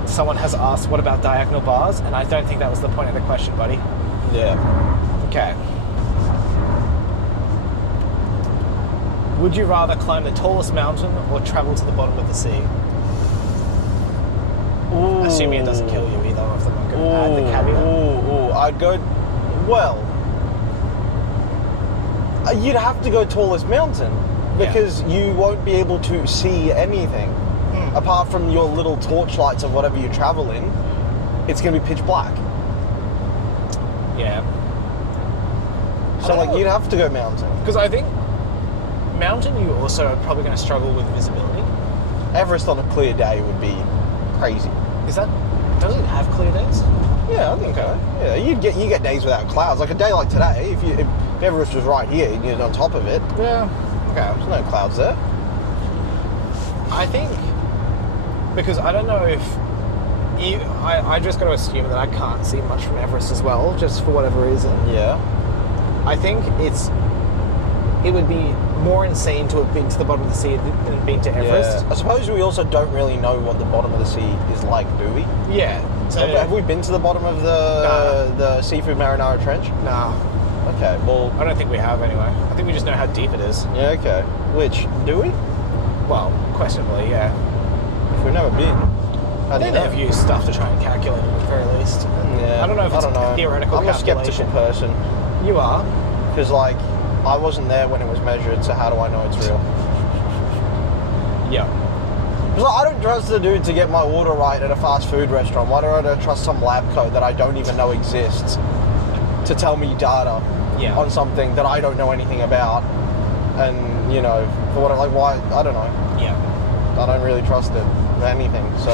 Someone has asked, what about diagonal bars? And I don't think that was the point of the question, buddy. Yeah. Okay. Would you rather climb the tallest mountain or travel to the bottom of the sea? Ooh. Assuming it doesn't kill you either of them. I'm going to add the caveat. I'd go. Well, you'd have to go tallest mountain because you won't be able to see anything apart from your little torchlights of whatever you travel in. It's going to be pitch black. Yeah. So like you'd have to go mountain. Because I think mountain you also are probably going to struggle with visibility. Everest on a clear day would be crazy. Does it have clear days? Yeah, I think so. Yeah, you get days without clouds. Like a day like today, if Everest was right here, you'd on top of it. Yeah. Okay. There's no clouds there. I think because I don't know if I just got to assume that I can't see much from Everest as well, just for whatever reason. Yeah. I think it's it would be more insane to have been to the bottom of the sea than been to Everest. Yeah. I suppose we also don't really know what the bottom of the sea is like, do we? Yeah. So Have we been to the bottom of the seafood marinara trench? Nah, Okay, well, I don't think we have anyway. I think we just know how deep it is. yeah, okay. Which, do we? Well, questionably, yeah. If we've never been. How I do you think know? they've used stuff to try and calculate it at the very least. Yeah, I don't know if it's a theoretical I'm a calculation. skeptical person. You are? Because, like, I wasn't there when it was measured, so how do I know it's real? Yeah. Because like, I don't trust the dude to get my order right at a fast food restaurant. Why do I trust some lab coat that I don't even know exists to tell me data Yeah. on something that I don't know anything about? And, you know, for what, like, why, I don't know. Yeah. I don't really trust it for anything, so.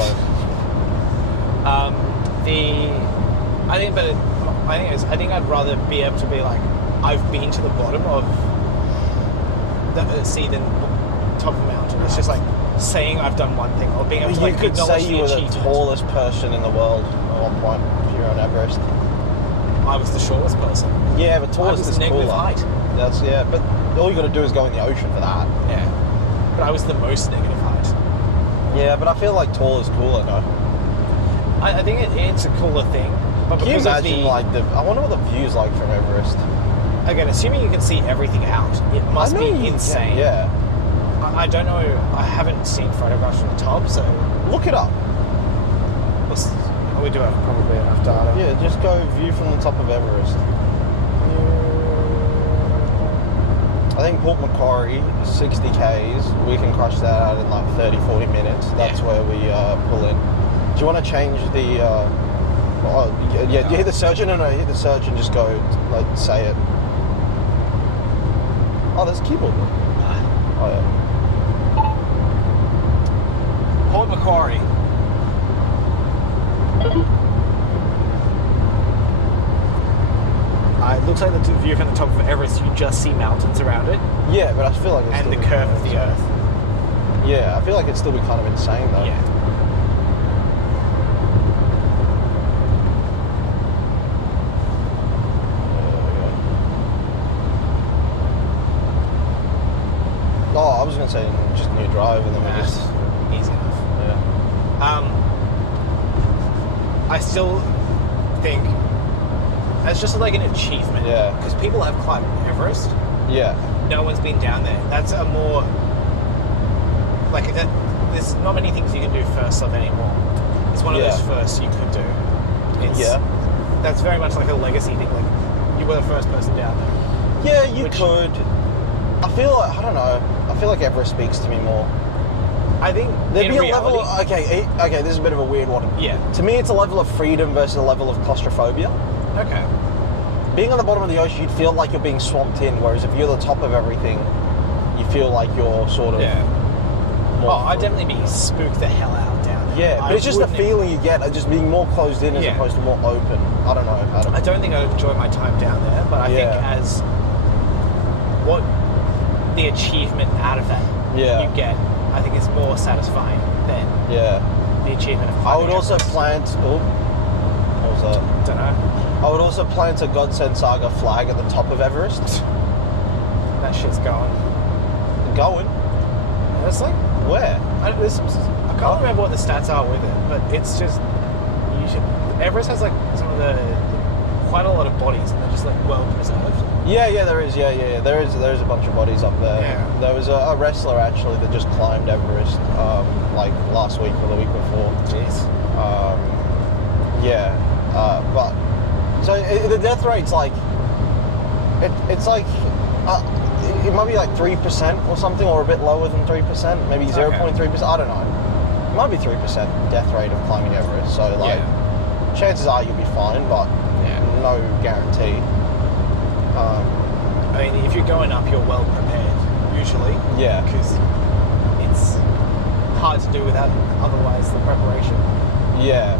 I think I'd rather be able to be like, I've been to the bottom of the sea than top of the mountain. It's just like saying I've done one thing or being able to You like could say acknowledge you the were the achievement. tallest person in the world at one point if you're on Everest. I was the shortest person. Yeah, but I tallest was is the negative cooler. height. That's, yeah, but all you got to do is go in the ocean for that. Yeah. But I was the most negative height. Yeah, but I feel like tall is cooler, no? I think it's a cooler thing. But Can you because of imagine, like, I wonder what the view's like from Everest. again, assuming you can see everything out, it must I know be you can, insane. yeah. I don't know. I haven't seen photographs from the top, so Look it up. we do have probably enough data. Yeah, just go view from the top of Everest. I think Port Macquarie, 60 Ks, we can crush that out in like 30, 40 minutes. That's Yeah. where we pull in. Do you want to change the... do you hit the search? No, hit the search and just go, like, say it. Oh, there's a keyboard. Oh, yeah. Port Macquarie. It looks like the view from the top of Everest, you just see mountains around it Yeah, but I feel like it's and still the curve of the Earth. Yeah, I feel like it'd still be kind of insane though. Yeah. Oh, I was going to say just New Drive and then we just... Easy enough. Yeah. I still think it's just like an achievement. Yeah. Because people have climbed Everest. Yeah. No one's been down there. That's a more like that. There's not many things you can do first of anymore. It's one of those firsts you could do. It's, That's very much like a legacy thing. Like you were the first person down there. Yeah, you could. I feel like, I don't know. I feel like Everest speaks to me more. I think There'd in be a reality, level. Okay, this is a bit of a weird one. Yeah. To me, it's a level of freedom versus a level of claustrophobia. Okay. Being on the bottom of the ocean, you'd feel like you're being swamped in, whereas if you're the top of everything, you feel like you're sort of. Yeah. More I'd definitely be spooked the hell out down there. Yeah, but it's just the wouldn't- feeling you get of just being more closed in as Yeah. opposed to more open. I don't know. I don't think I'd enjoy my time down there, but I think as what the achievement out of that you get, I think is more satisfying than the achievement of I climbing would also Everest. plant. Oh, what was that? Don't know. I would also plant a Godsend Saga flag at the top of Everest. That shit's going. Going? Honestly, Where? I can't remember what the stats are with it, but it's just Everest has like quite a lot of bodies, and they're just like well preserved. Yeah, there is. Yeah. There is a bunch of bodies up there. Yeah. There was a wrestler actually that just climbed Everest like last week or the week before. Jeez. But so the death rate's like it's like it might be like 3% or something, or a bit lower than 3%, maybe 0.3%. I don't know. It might be 3% death rate of climbing Everest. So like chances are you'll be fine, but no guarantee. I mean, if you're going up, you're well prepared usually. Yeah. Because it's hard to do without otherwise the preparation. Yeah.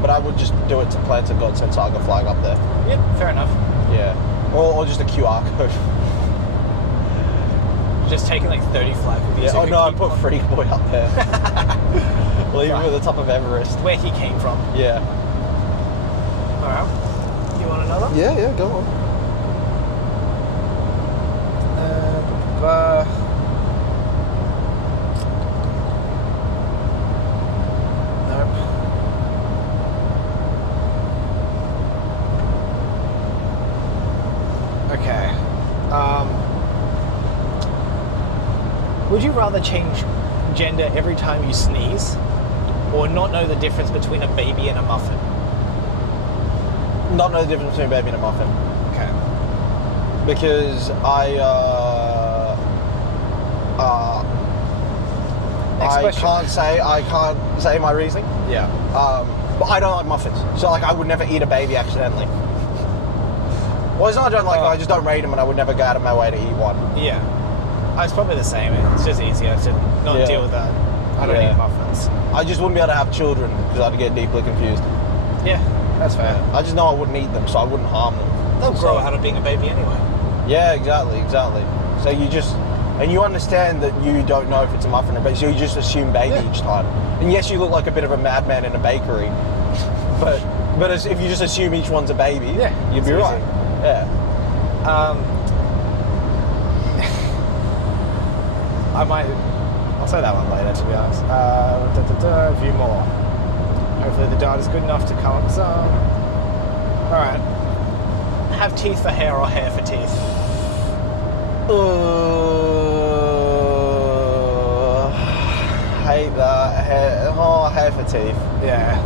But I would just do it to plant a Godsend Saga flag up there. Yep, fair enough. Yeah. Or just a QR code. Just taking like 30 flag would be Yeah. so Oh you no, I keep put on- Freak Boy up there. Leave him at the top of Everest. where he came from. Yeah. Alright. You want another? Yeah, go on. Okay. Would you rather change gender every time you sneeze, or not know the difference between a baby and a muffin? Not know the difference between a baby and a muffin. Okay. Because Next I question. can't say my reasoning. Yeah. But I don't like muffins, so like I would never eat a baby accidentally. Well, it's not I don't like them, I just don't rate them, and I would never go out of my way to eat one. Yeah. It's probably the same. It's just easier to not Yeah. deal with that. I don't Yeah. eat muffins. I just wouldn't be able to have children because I'd get deeply confused. Yeah, that's fair. I just know I wouldn't eat them, so I wouldn't harm them. They'll So- grow out of being a baby anyway. Yeah, exactly. So you just, and you understand that you don't know if it's a muffin or baby, so you just assume baby Yeah. each time. And yes, you look like a bit of a madman in a bakery, but if you just assume each one's a baby, Yeah, you'd it's be right. easy. Yeah. I'll say that one later, to be honest. A few more. Hopefully the data's good enough to count some. Alright. Have teeth for hair or hair for teeth? Hate that. Hair for teeth. Yeah.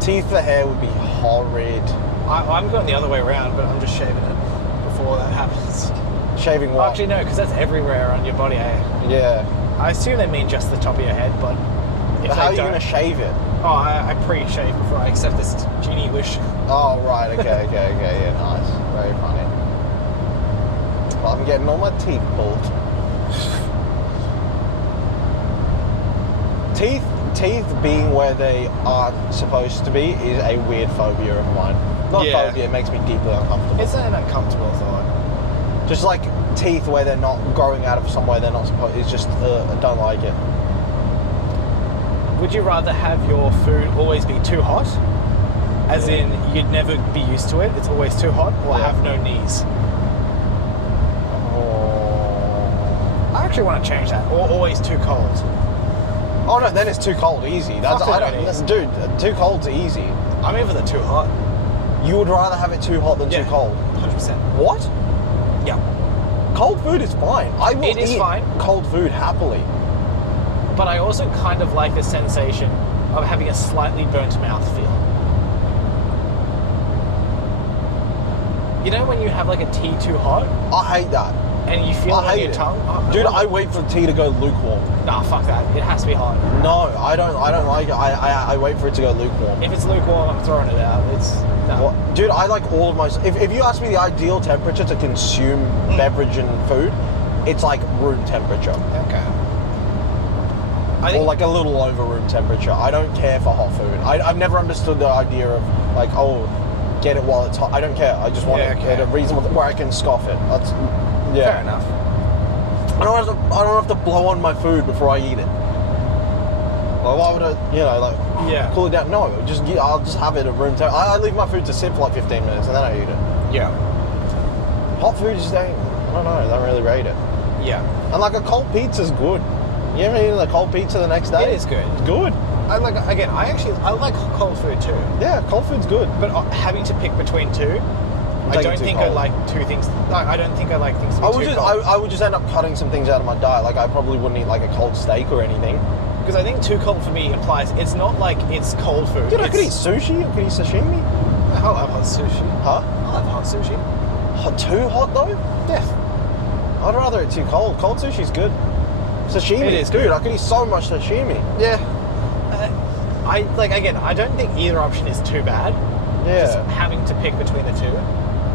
Teeth for hair would be horrid. I'm going the other way around, but I'm just shaving it before that happens. Shaving what? Actually, no, because that's everywhere on your body, eh? Yeah. I assume they mean just the top of your head, but if But how are they you don't... going to shave it? Oh, I pre-shave before I accept this genie wish. Oh, right, okay, yeah, nice. Very funny. Well, I'm getting all my teeth pulled. Teeth being where they aren't supposed to be is a weird phobia of mine. Not Yeah. phobia, it makes me deeply uncomfortable. It's an uncomfortable thought. Just like teeth where they're not growing out of somewhere they're not supposed, it's just, I don't like it. Would you rather have your food always be too hot? As in, you'd never be used to it, it's always too hot, or Yeah. have no knees? I actually want to change that. Or always too cold. Oh no, then it's too cold, easy. Dude, too cold's easy. I'm in for the too hot. You would rather have it too hot than Yeah. too cold. 100%. What? Yeah. Cold food is fine. I will It is eat fine. cold food happily. But I also kind of like the sensation of having a slightly burnt mouth feel. You know when you have like a tea too hot I hate that. and you feel it I on hate your it. tongue? Dude, I wait for the tea to go lukewarm. Nah, fuck that. It has to be hot. No, I don't like it. I wait for it to go lukewarm. If it's lukewarm, I'm throwing it out. It's no. What? Dude, I like all of my... If you ask me the ideal temperature to consume beverage and food, it's like room temperature. Okay. Or like a little over room temperature. I don't care for hot food. I've never understood the idea of like, oh, get it while it's hot. I don't care. I just want it at a reasonable where I can scoff it. That's Fair enough. I don't have to blow on my food before I eat it. Like, why would I? Cool it down. No, I'll just have it at room temperature. I leave my food to sit for like 15 minutes and then I eat it. Yeah. Hot food just ain't. I don't know. I don't really rate it. Yeah. And like a cold pizza's good. You ever eaten a cold pizza the next day? It is good. It's good. I like cold food too. Yeah, cold food's good. But having to pick between two, I Take it don't too think cold. I like two things. I don't think I like things to be too cold. I would just end up cutting some things out of my diet. Like I probably wouldn't eat like a cold steak or anything. Because I think too cold for me implies it's not like it's cold food. Dude, I could eat sushi. I could eat sashimi. I'll have hot sushi. Huh? I'll have hot sushi. Too hot though? Yeah. I'd rather it too cold. Cold sushi's good. Sashimi, It is dude. good. I could eat so much sashimi. Yeah. I don't think either option is too bad. Yeah. Just having to pick between the two.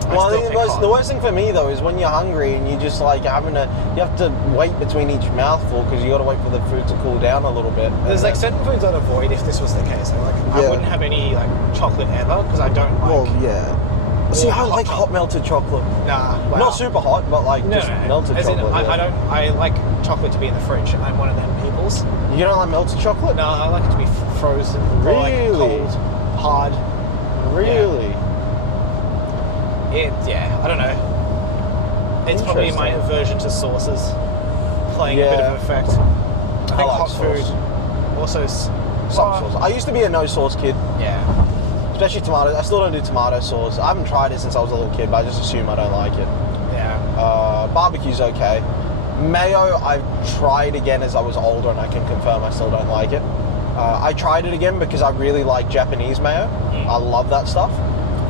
Well, I think the worst thing for me though is when you're hungry and you just like you have to wait between each mouthful because you got to wait for the food to cool down a little bit. There's like certain foods I'd avoid if this was the case. I wouldn't have any like chocolate ever because I don't like. Well, yeah. See, I like hot hot melted chocolate. Nah, wow. Not super hot, but like No, just no. melted As in, chocolate. I like chocolate to be in the fridge. I'm one of them peoples. You don't like melted chocolate? No, I like it to be frozen. Or like Really? cold, hard. Really? I don't know. It's probably my Interesting. aversion to sauces playing a bit Yeah. of an effect. I think like hot sauce. food also Some sauce. I used to be a no sauce kid. Yeah. Especially tomato. I still don't do tomato sauce. I haven't tried it since I was a little kid, but I just assume I don't like it. Yeah. Barbecue's okay. Mayo, I've tried again as I was older, and I can confirm I still don't like it. I tried it again because I really like Japanese mayo. I love that stuff.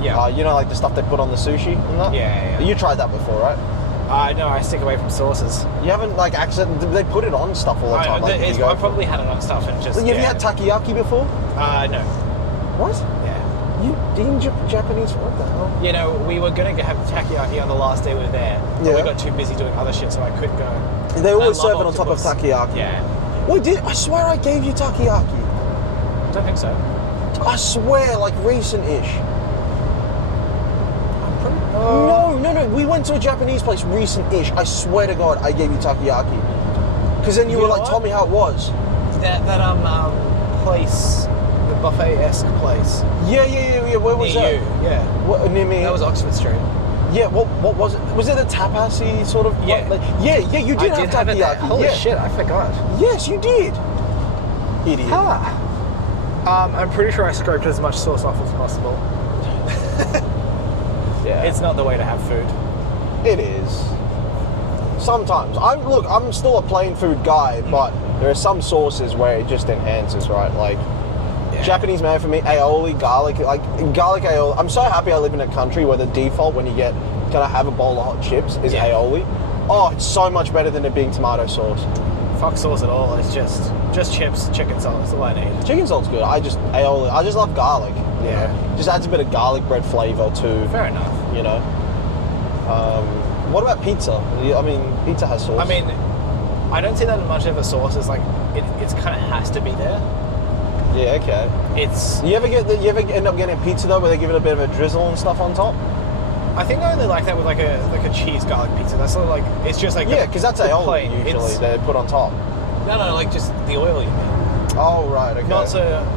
Yeah. You know, like the stuff they put on the sushi and that? Yeah. You tried that before, right? No, I stick away from sauces. You haven't, like, they put it on stuff all the time. I probably had it on stuff and just... Have you had takoyaki before? No. What? Yeah. You eating Japanese? What the hell? You know, we were going to have takoyaki on the last day we were there, but we got too busy doing other shit, so I couldn't go. They always serve it on top of takoyaki. Yeah. Well, I swear I gave you takoyaki. I don't think so. I swear, like, recent-ish. No. We went to a Japanese place recent-ish. I swear to God, I gave you takoyaki. Because then you were like, tell me how it was. That place, the buffet-esque place. Yeah. Where was near that? You. Yeah. What, near me? That was Oxford Street. Yeah. What was it? Was it a tapasy sort of? Yeah. Yeah. You did have it there. takoyaki. Holy shit! I forgot. Yes, you did. Idiot. I'm pretty sure I scraped as much sauce off as possible. Yeah. It's not the way to have food. It is. Sometimes. I'm still a plain food guy, but there are some sauces where it just enhances, right? Like Japanese mayo for me, aioli, garlic aioli. I'm so happy I live in a country where the default when you gonna have a bowl of hot chips is aioli. Oh, it's so much better than it being tomato sauce. Fuck sauce at all. It's just chips, chicken salt. That's all I need. Chicken salt's good. I just love garlic. You know? Just adds a bit of garlic bread flavour too. Fair enough. You know. What about pizza? I mean, pizza has sauce. I mean, I don't see that much of a sauce. It's like it's kind of has to be there. Yeah. Okay. You ever end up getting a pizza though, where they give it a bit of a drizzle and stuff on top? I think I only like that with like a cheese garlic pizza. That's sort of like it's just like because that's aioli usually they put on top. No, like just the oil you mean. Oh right, okay. Not so.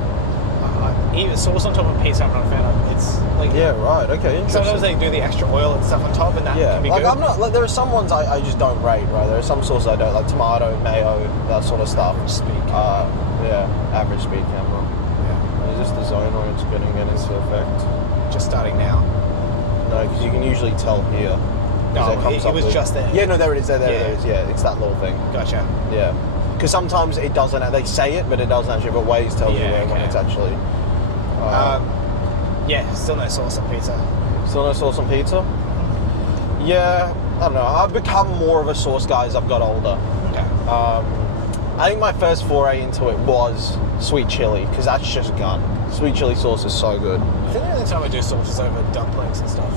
Even sauce on top of pizza, I'm not a fan of. It's like right, okay. Interesting. Sometimes they do the extra oil and stuff on top, and that can be good. I'm not like there are some ones I just don't rate. Right, there are some sauces I don't like, tomato, mayo, that sort of stuff. Average speed camera. Yeah. Is this the zone or it's going to get into effect? Just starting now. No, because you can usually tell here. No, it was just there. Yeah, no, there it is. There it is. Yeah, it's that little thing. Gotcha. Yeah. Because sometimes it doesn't. They say it, but it doesn't actually. But Waze tells you when it's actually. Still no sauce on pizza. Still no sauce on pizza? Yeah, I don't know. I've become more of a sauce guy as I've got older. Okay. I think my first foray into it was sweet chili, because that's just gun. Sweet chili sauce is so good. I think the only time I do sauce is over dumplings and stuff.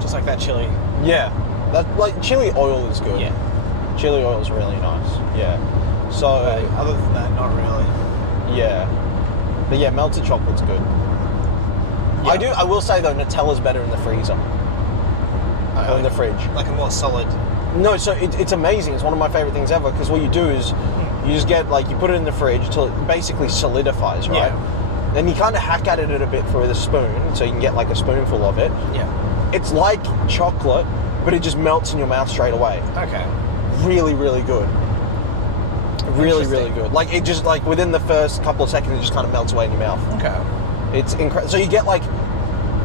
Just like that chili. Yeah. Like chili oil is good. Yeah. Chili oil is really nice. Yeah. So other than that, not really. Yeah. But yeah, melted chocolate's good. Yeah. I will say though, Nutella's better in the freezer. Or in the fridge. Like a more solid. No, so it's amazing. It's one of my favorite things ever, because what you do is you just get, like, you put it in the fridge till it basically solidifies, right? Yeah. Then you kind of hack at it a bit with a spoon, so you can get like a spoonful of it. Yeah. It's like chocolate, but it just melts in your mouth straight away. Okay. Really, really good. Really, really good. Like, it just, like, within the first couple of seconds, it just kind of melts away in your mouth. Okay. It's incredible. So you get, like,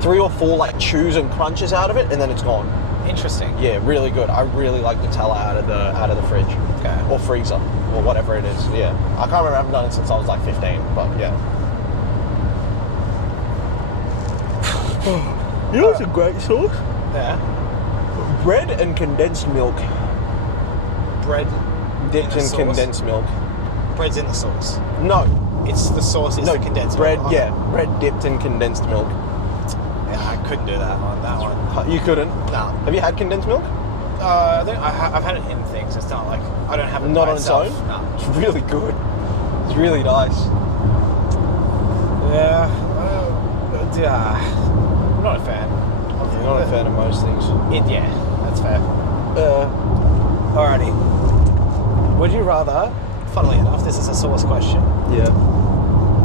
3 or 4, like, chews and crunches out of it, and then it's gone. Interesting. Yeah, really good. I really like Nutella out of the fridge. Okay. Or freezer, or whatever it is. Yeah. I can't remember. I haven't done it since I was like 15, but yeah. You know what's a great sauce? Yeah. Bread and condensed milk. Bread dipped in condensed milk. Bread's in the sauce. No. It's the sauce is the condensed bread, milk. Yeah, bread dipped in condensed milk. Yeah, I couldn't do that one. You couldn't? No. Have you had condensed milk? I've had it in things. It's not like I don't have it not by on itself. its own? No. It's really good. It's really nice. Yeah. I'm not a fan. You're not a fan of most things. Yeah, that's fair. Alrighty. Would you rather, funnily enough, this is a sauce question, Yeah.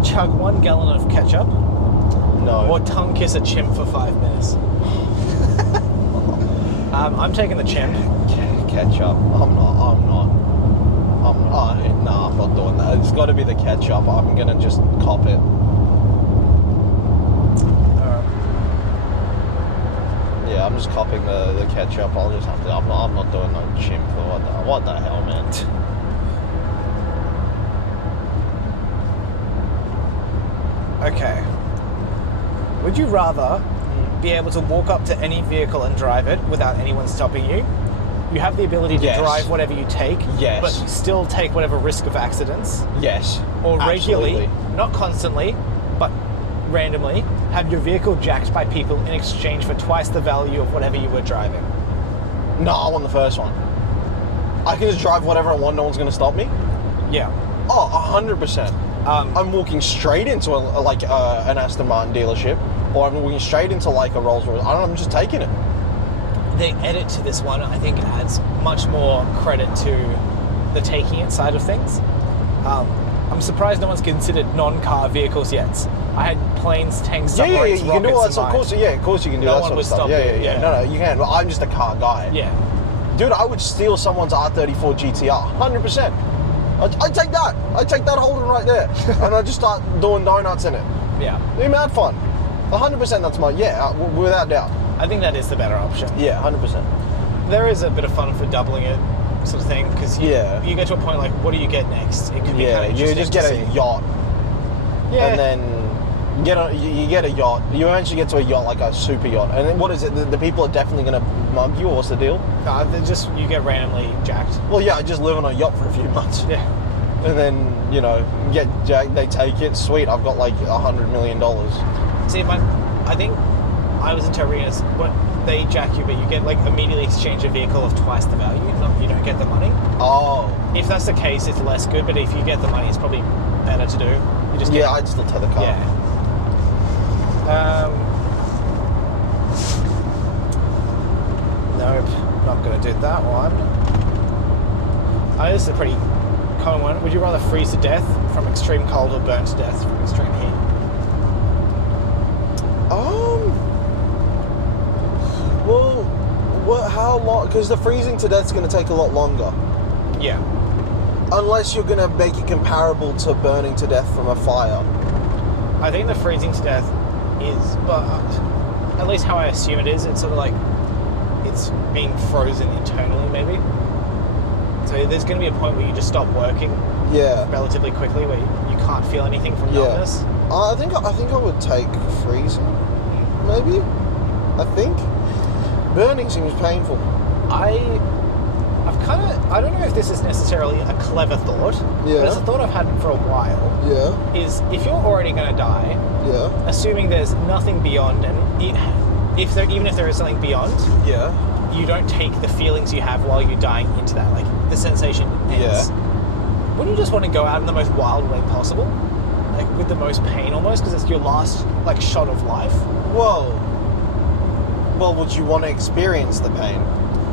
chug 1 gallon of ketchup No. or tongue kiss a chimp for 5 minutes? I'm taking the chimp. Ketchup. I'm not doing that. It's got to be the ketchup. I'm gonna just cop it. Alright. I'm just copying the ketchup. I'll just have to. I'm not doing no chimp or what the hell, man. Okay. Would you rather be able to walk up to any vehicle and drive it without anyone stopping you? You have the ability to Yes. drive whatever you take, Yes. but still take whatever risk of accidents. Yes. Or regularly, Absolutely. not constantly, but randomly, have your vehicle jacked by people in exchange for twice the value of whatever you were driving. No, I want the first one. I can just drive whatever I want. No one's going to stop me. Yeah. Oh, 100%. I'm walking straight into an Aston Martin dealership, or I'm walking straight into like a Rolls Royce. I'm just taking it. The edit to this one, I think, adds much more credit to the taking it side of things. I'm surprised no one's considered non-car vehicles yet. I had planes, tanks, submarines, you can do all that rockets stuff. Of course you can do No that one sort would of stuff. stop you, yeah. No, you can. Well, I'm just a car guy. Yeah. Dude, I would steal someone's R34 GTR, 100%. I'd take that. I'd take that Holden right there, and I'd just start doing donuts in it. Yeah. It'd be mad fun. 100%. That's my without doubt. I think that is the better option. Yeah, 100%. There is a bit of fun for doubling it, sort of thing, because you get to a point like, what do you get next? It could be kind of you interesting just to get see. a yacht, Yeah. and then you get a yacht. You eventually get to a yacht, like a super yacht, and then what is it? The people are definitely going to mug you, or what's the deal? They're just, you get randomly jacked. Well, yeah, I just live on a yacht for a few months. Yeah. And then, get jacked, they take it, sweet, I've got like $100 million. See, I think I was interpreting it as what they jack you, but you get like immediately exchange a vehicle of twice the value. You don't get the money. Oh. If that's the case, it's less good, but if you get the money, it's probably better to do. You just get, I'd still take the car. Yeah. Nope, not going to do that one. This is a pretty common one. Would you rather freeze to death from extreme cold or burn to death from extreme heat? Well, how long? Because the freezing to death's going to take a lot longer. Yeah. Unless you're going to make it comparable to burning to death from a fire. I think the freezing to death is, but at least how I assume it is, it's sort of like it's being frozen internally, maybe. So there's going to be a point where you just stop working relatively quickly, where you can't feel anything from numbness. I think I would take freezing, maybe. I think burning seems painful. I don't know if this is necessarily a clever thought, but it's a thought I've had for a while. Yeah. Is if you're already going to die, assuming there's nothing beyond, and even if there is something beyond, you don't take the feelings you have while you're dying into that, like the sensation ends. Wouldn't you just want to go out in the most wild way possible, like with the most pain almost, because it's your last like shot of life? Well, would you want to experience the pain?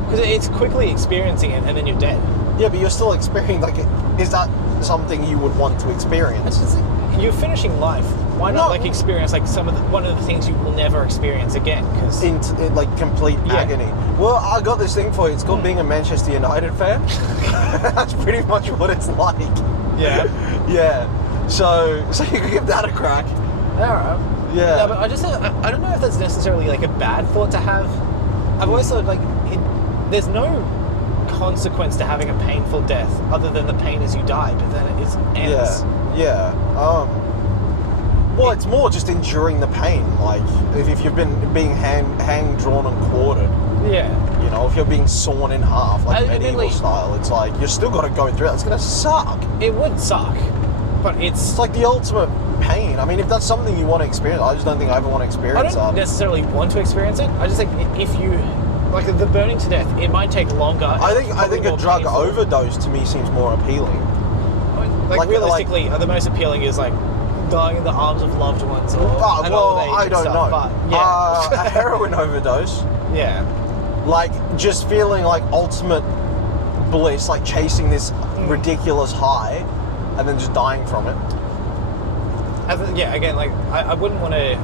Because it's quickly experiencing it and then you're dead. Yeah, but you're still experiencing, like, is that something you would want to experience? You're finishing life. Why not experience like one of the things you will never experience again? Because in like complete agony. Well, I got this thing for you. It's called being a Manchester United fan. That's pretty much what it's like. Yeah. Yeah. So you could give that a crack. Alright. Yeah. No, but I don't know if that's necessarily like a bad thought to have. I've always thought like there's no consequence to having a painful death other than the pain as you die, but then it ends. Yeah. Well, it's more just enduring the pain. Like if you've been being hanged, drawn, and quartered. Yeah. You know, if you're being sawn in half, like medieval style, it's like you've still got to go through it. It's gonna suck. It would suck, but it's like the ultimate pain. I mean, if that's something you want to experience, I just don't think I ever want to experience that. I don't necessarily want to experience it. I just think if you like the burning to death, it might take longer. I think a drug overdose to me seems more appealing. I mean, like realistically, the most appealing is like dying in the arms of loved ones. Or I don't know. But, yeah. A heroin overdose. Yeah. Like just feeling like ultimate bliss, like chasing this ridiculous high, and then just dying from it. Again, like I wouldn't want to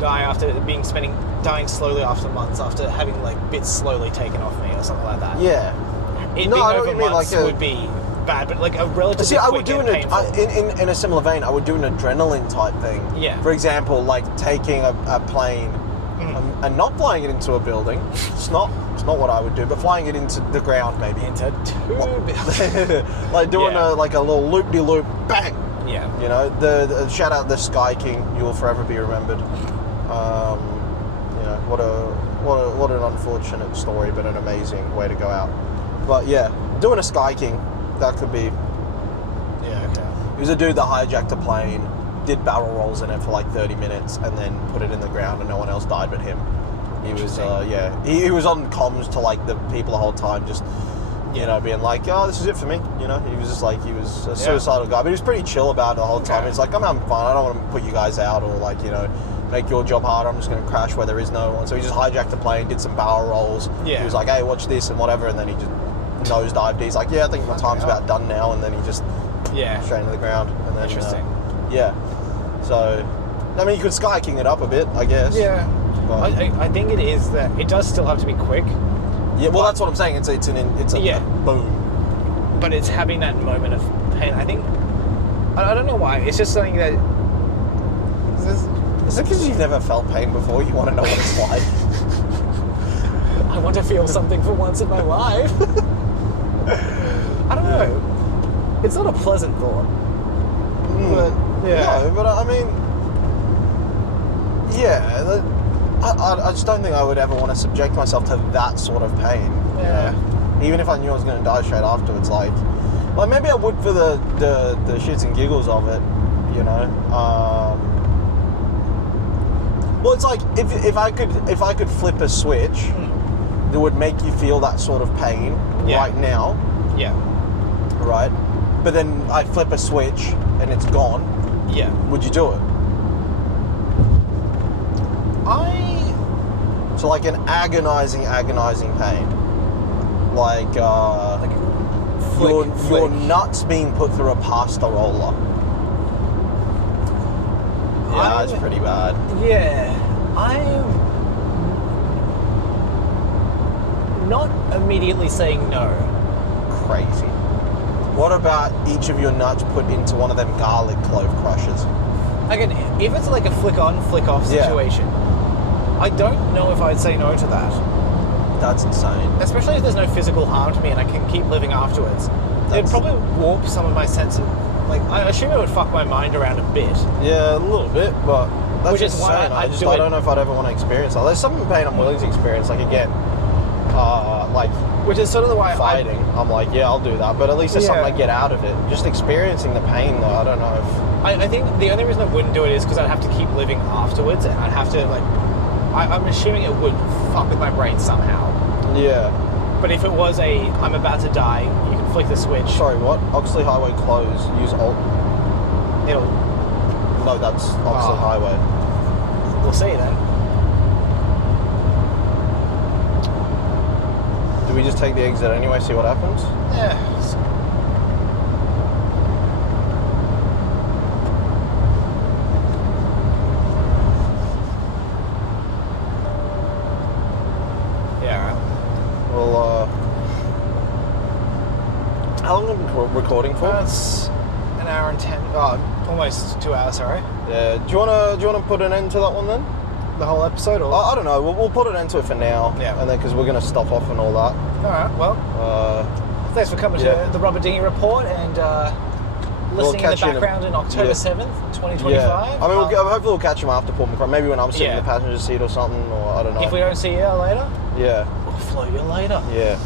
die after dying slowly after months, after having like bits slowly taken off me or something like that. Yeah. Being over months would be bad, but like a relatively See, I would quick do and in a similar vein. I would do an adrenaline type thing. Yeah. For example, like taking a plane and not flying it into a building. It's not what I would do, but flying it into the ground maybe. Into two buildings. Like doing Yeah. a little loop-de-loop, bang. Yeah. You know, the shout out the Sky King. You will forever be remembered. You know, what an unfortunate story, but an amazing way to go out. But yeah, doing a Sky King, that could be. Yeah, okay. He was a dude that hijacked a plane, did barrel rolls in it for like 30 minutes, and then put it in the ground, and no one else died but him. He was, he was on comms to like the people the whole time, just, you know, being like, oh, this is it for me. You know, he was just like, he was a suicidal guy, but he was pretty chill about it the whole time. He's like, I'm having fun. I don't want to put you guys out or like, you know, make your job harder. I'm just going to crash where there is no one. So he just hijacked the plane, did some barrel rolls. Yeah. He was like, hey, watch this and whatever, and then he just nosedived. He's like, yeah, I think my time's about done now, and then he just straight into the ground. And then, Interesting. So, I mean, you could Sky King it up a bit, I guess. Yeah. But, I think it is that it does still have to be quick, yeah, well, that's what I'm saying. It's a boom. but it's having that moment of pain. I think I don't know why. It's just something that Is it because you've never felt pain before? You want to know what it's like? I want to feel something for once in my life. I don't know. It's not a pleasant thought. But yeah. No, but I mean, yeah. I just don't think I would ever want to subject myself to that sort of pain. Yeah. You know? Even if I knew I was going to die straight afterwards, like maybe I would for the shits and giggles of it, you know. Well, it's like if I could flip a switch that would make you feel that sort of pain right now, right? But then I flip a switch and it's gone. Yeah. Would you do it? So like an agonizing pain, like your nuts being put through a pasta roller. Yeah, that's pretty bad. Yeah, I'm not immediately saying no. Crazy. What about each of your nuts put into one of them garlic clove crushers? Again, if it's like a flick on, flick off situation, I don't know if I'd say no to that. That's insane. Especially if there's no physical harm to me and I can keep living afterwards. It'd probably warp some of my sense of, like, I assume it would fuck my mind around a bit. Yeah, a little bit, but that's Which is insane. why I don't know if I'd ever want to experience that. There's some pain I'm willing to experience, like again, like which is sort of the way fighting. I'm like, yeah, I'll do that, but at least there's something I get out of it. Just experiencing the pain, though, I don't know if. I think the only reason I wouldn't do it is because I'd have to keep living afterwards, and I'd have to like. I'm assuming it would fuck with my brain somehow. Yeah. But if it was I'm about to die, you can flick the switch. Sorry, what? Oxley Highway closed. Use Alt. No, that's Oxley Highway. We'll see then. Do we just take the exit anyway, see what happens? Yeah. Well, how long have we been recording for? It's an hour and 10. Almost 2 hours. Sorry. Yeah. Do you wanna put an end to that one then? The whole episode, or I don't know. We'll put an end to it for now. Yeah. And then because we're gonna stop off and all that. all right. Well, thanks for coming to the Rubber Dinghy Report and listening in the background in October 7th, 2025. Yeah. I mean, hopefully we'll catch him after Port Macquarie. Maybe when I'm sitting in the passenger seat or something, or I don't know. If we don't see you later, Yeah. we'll float you later. Yeah.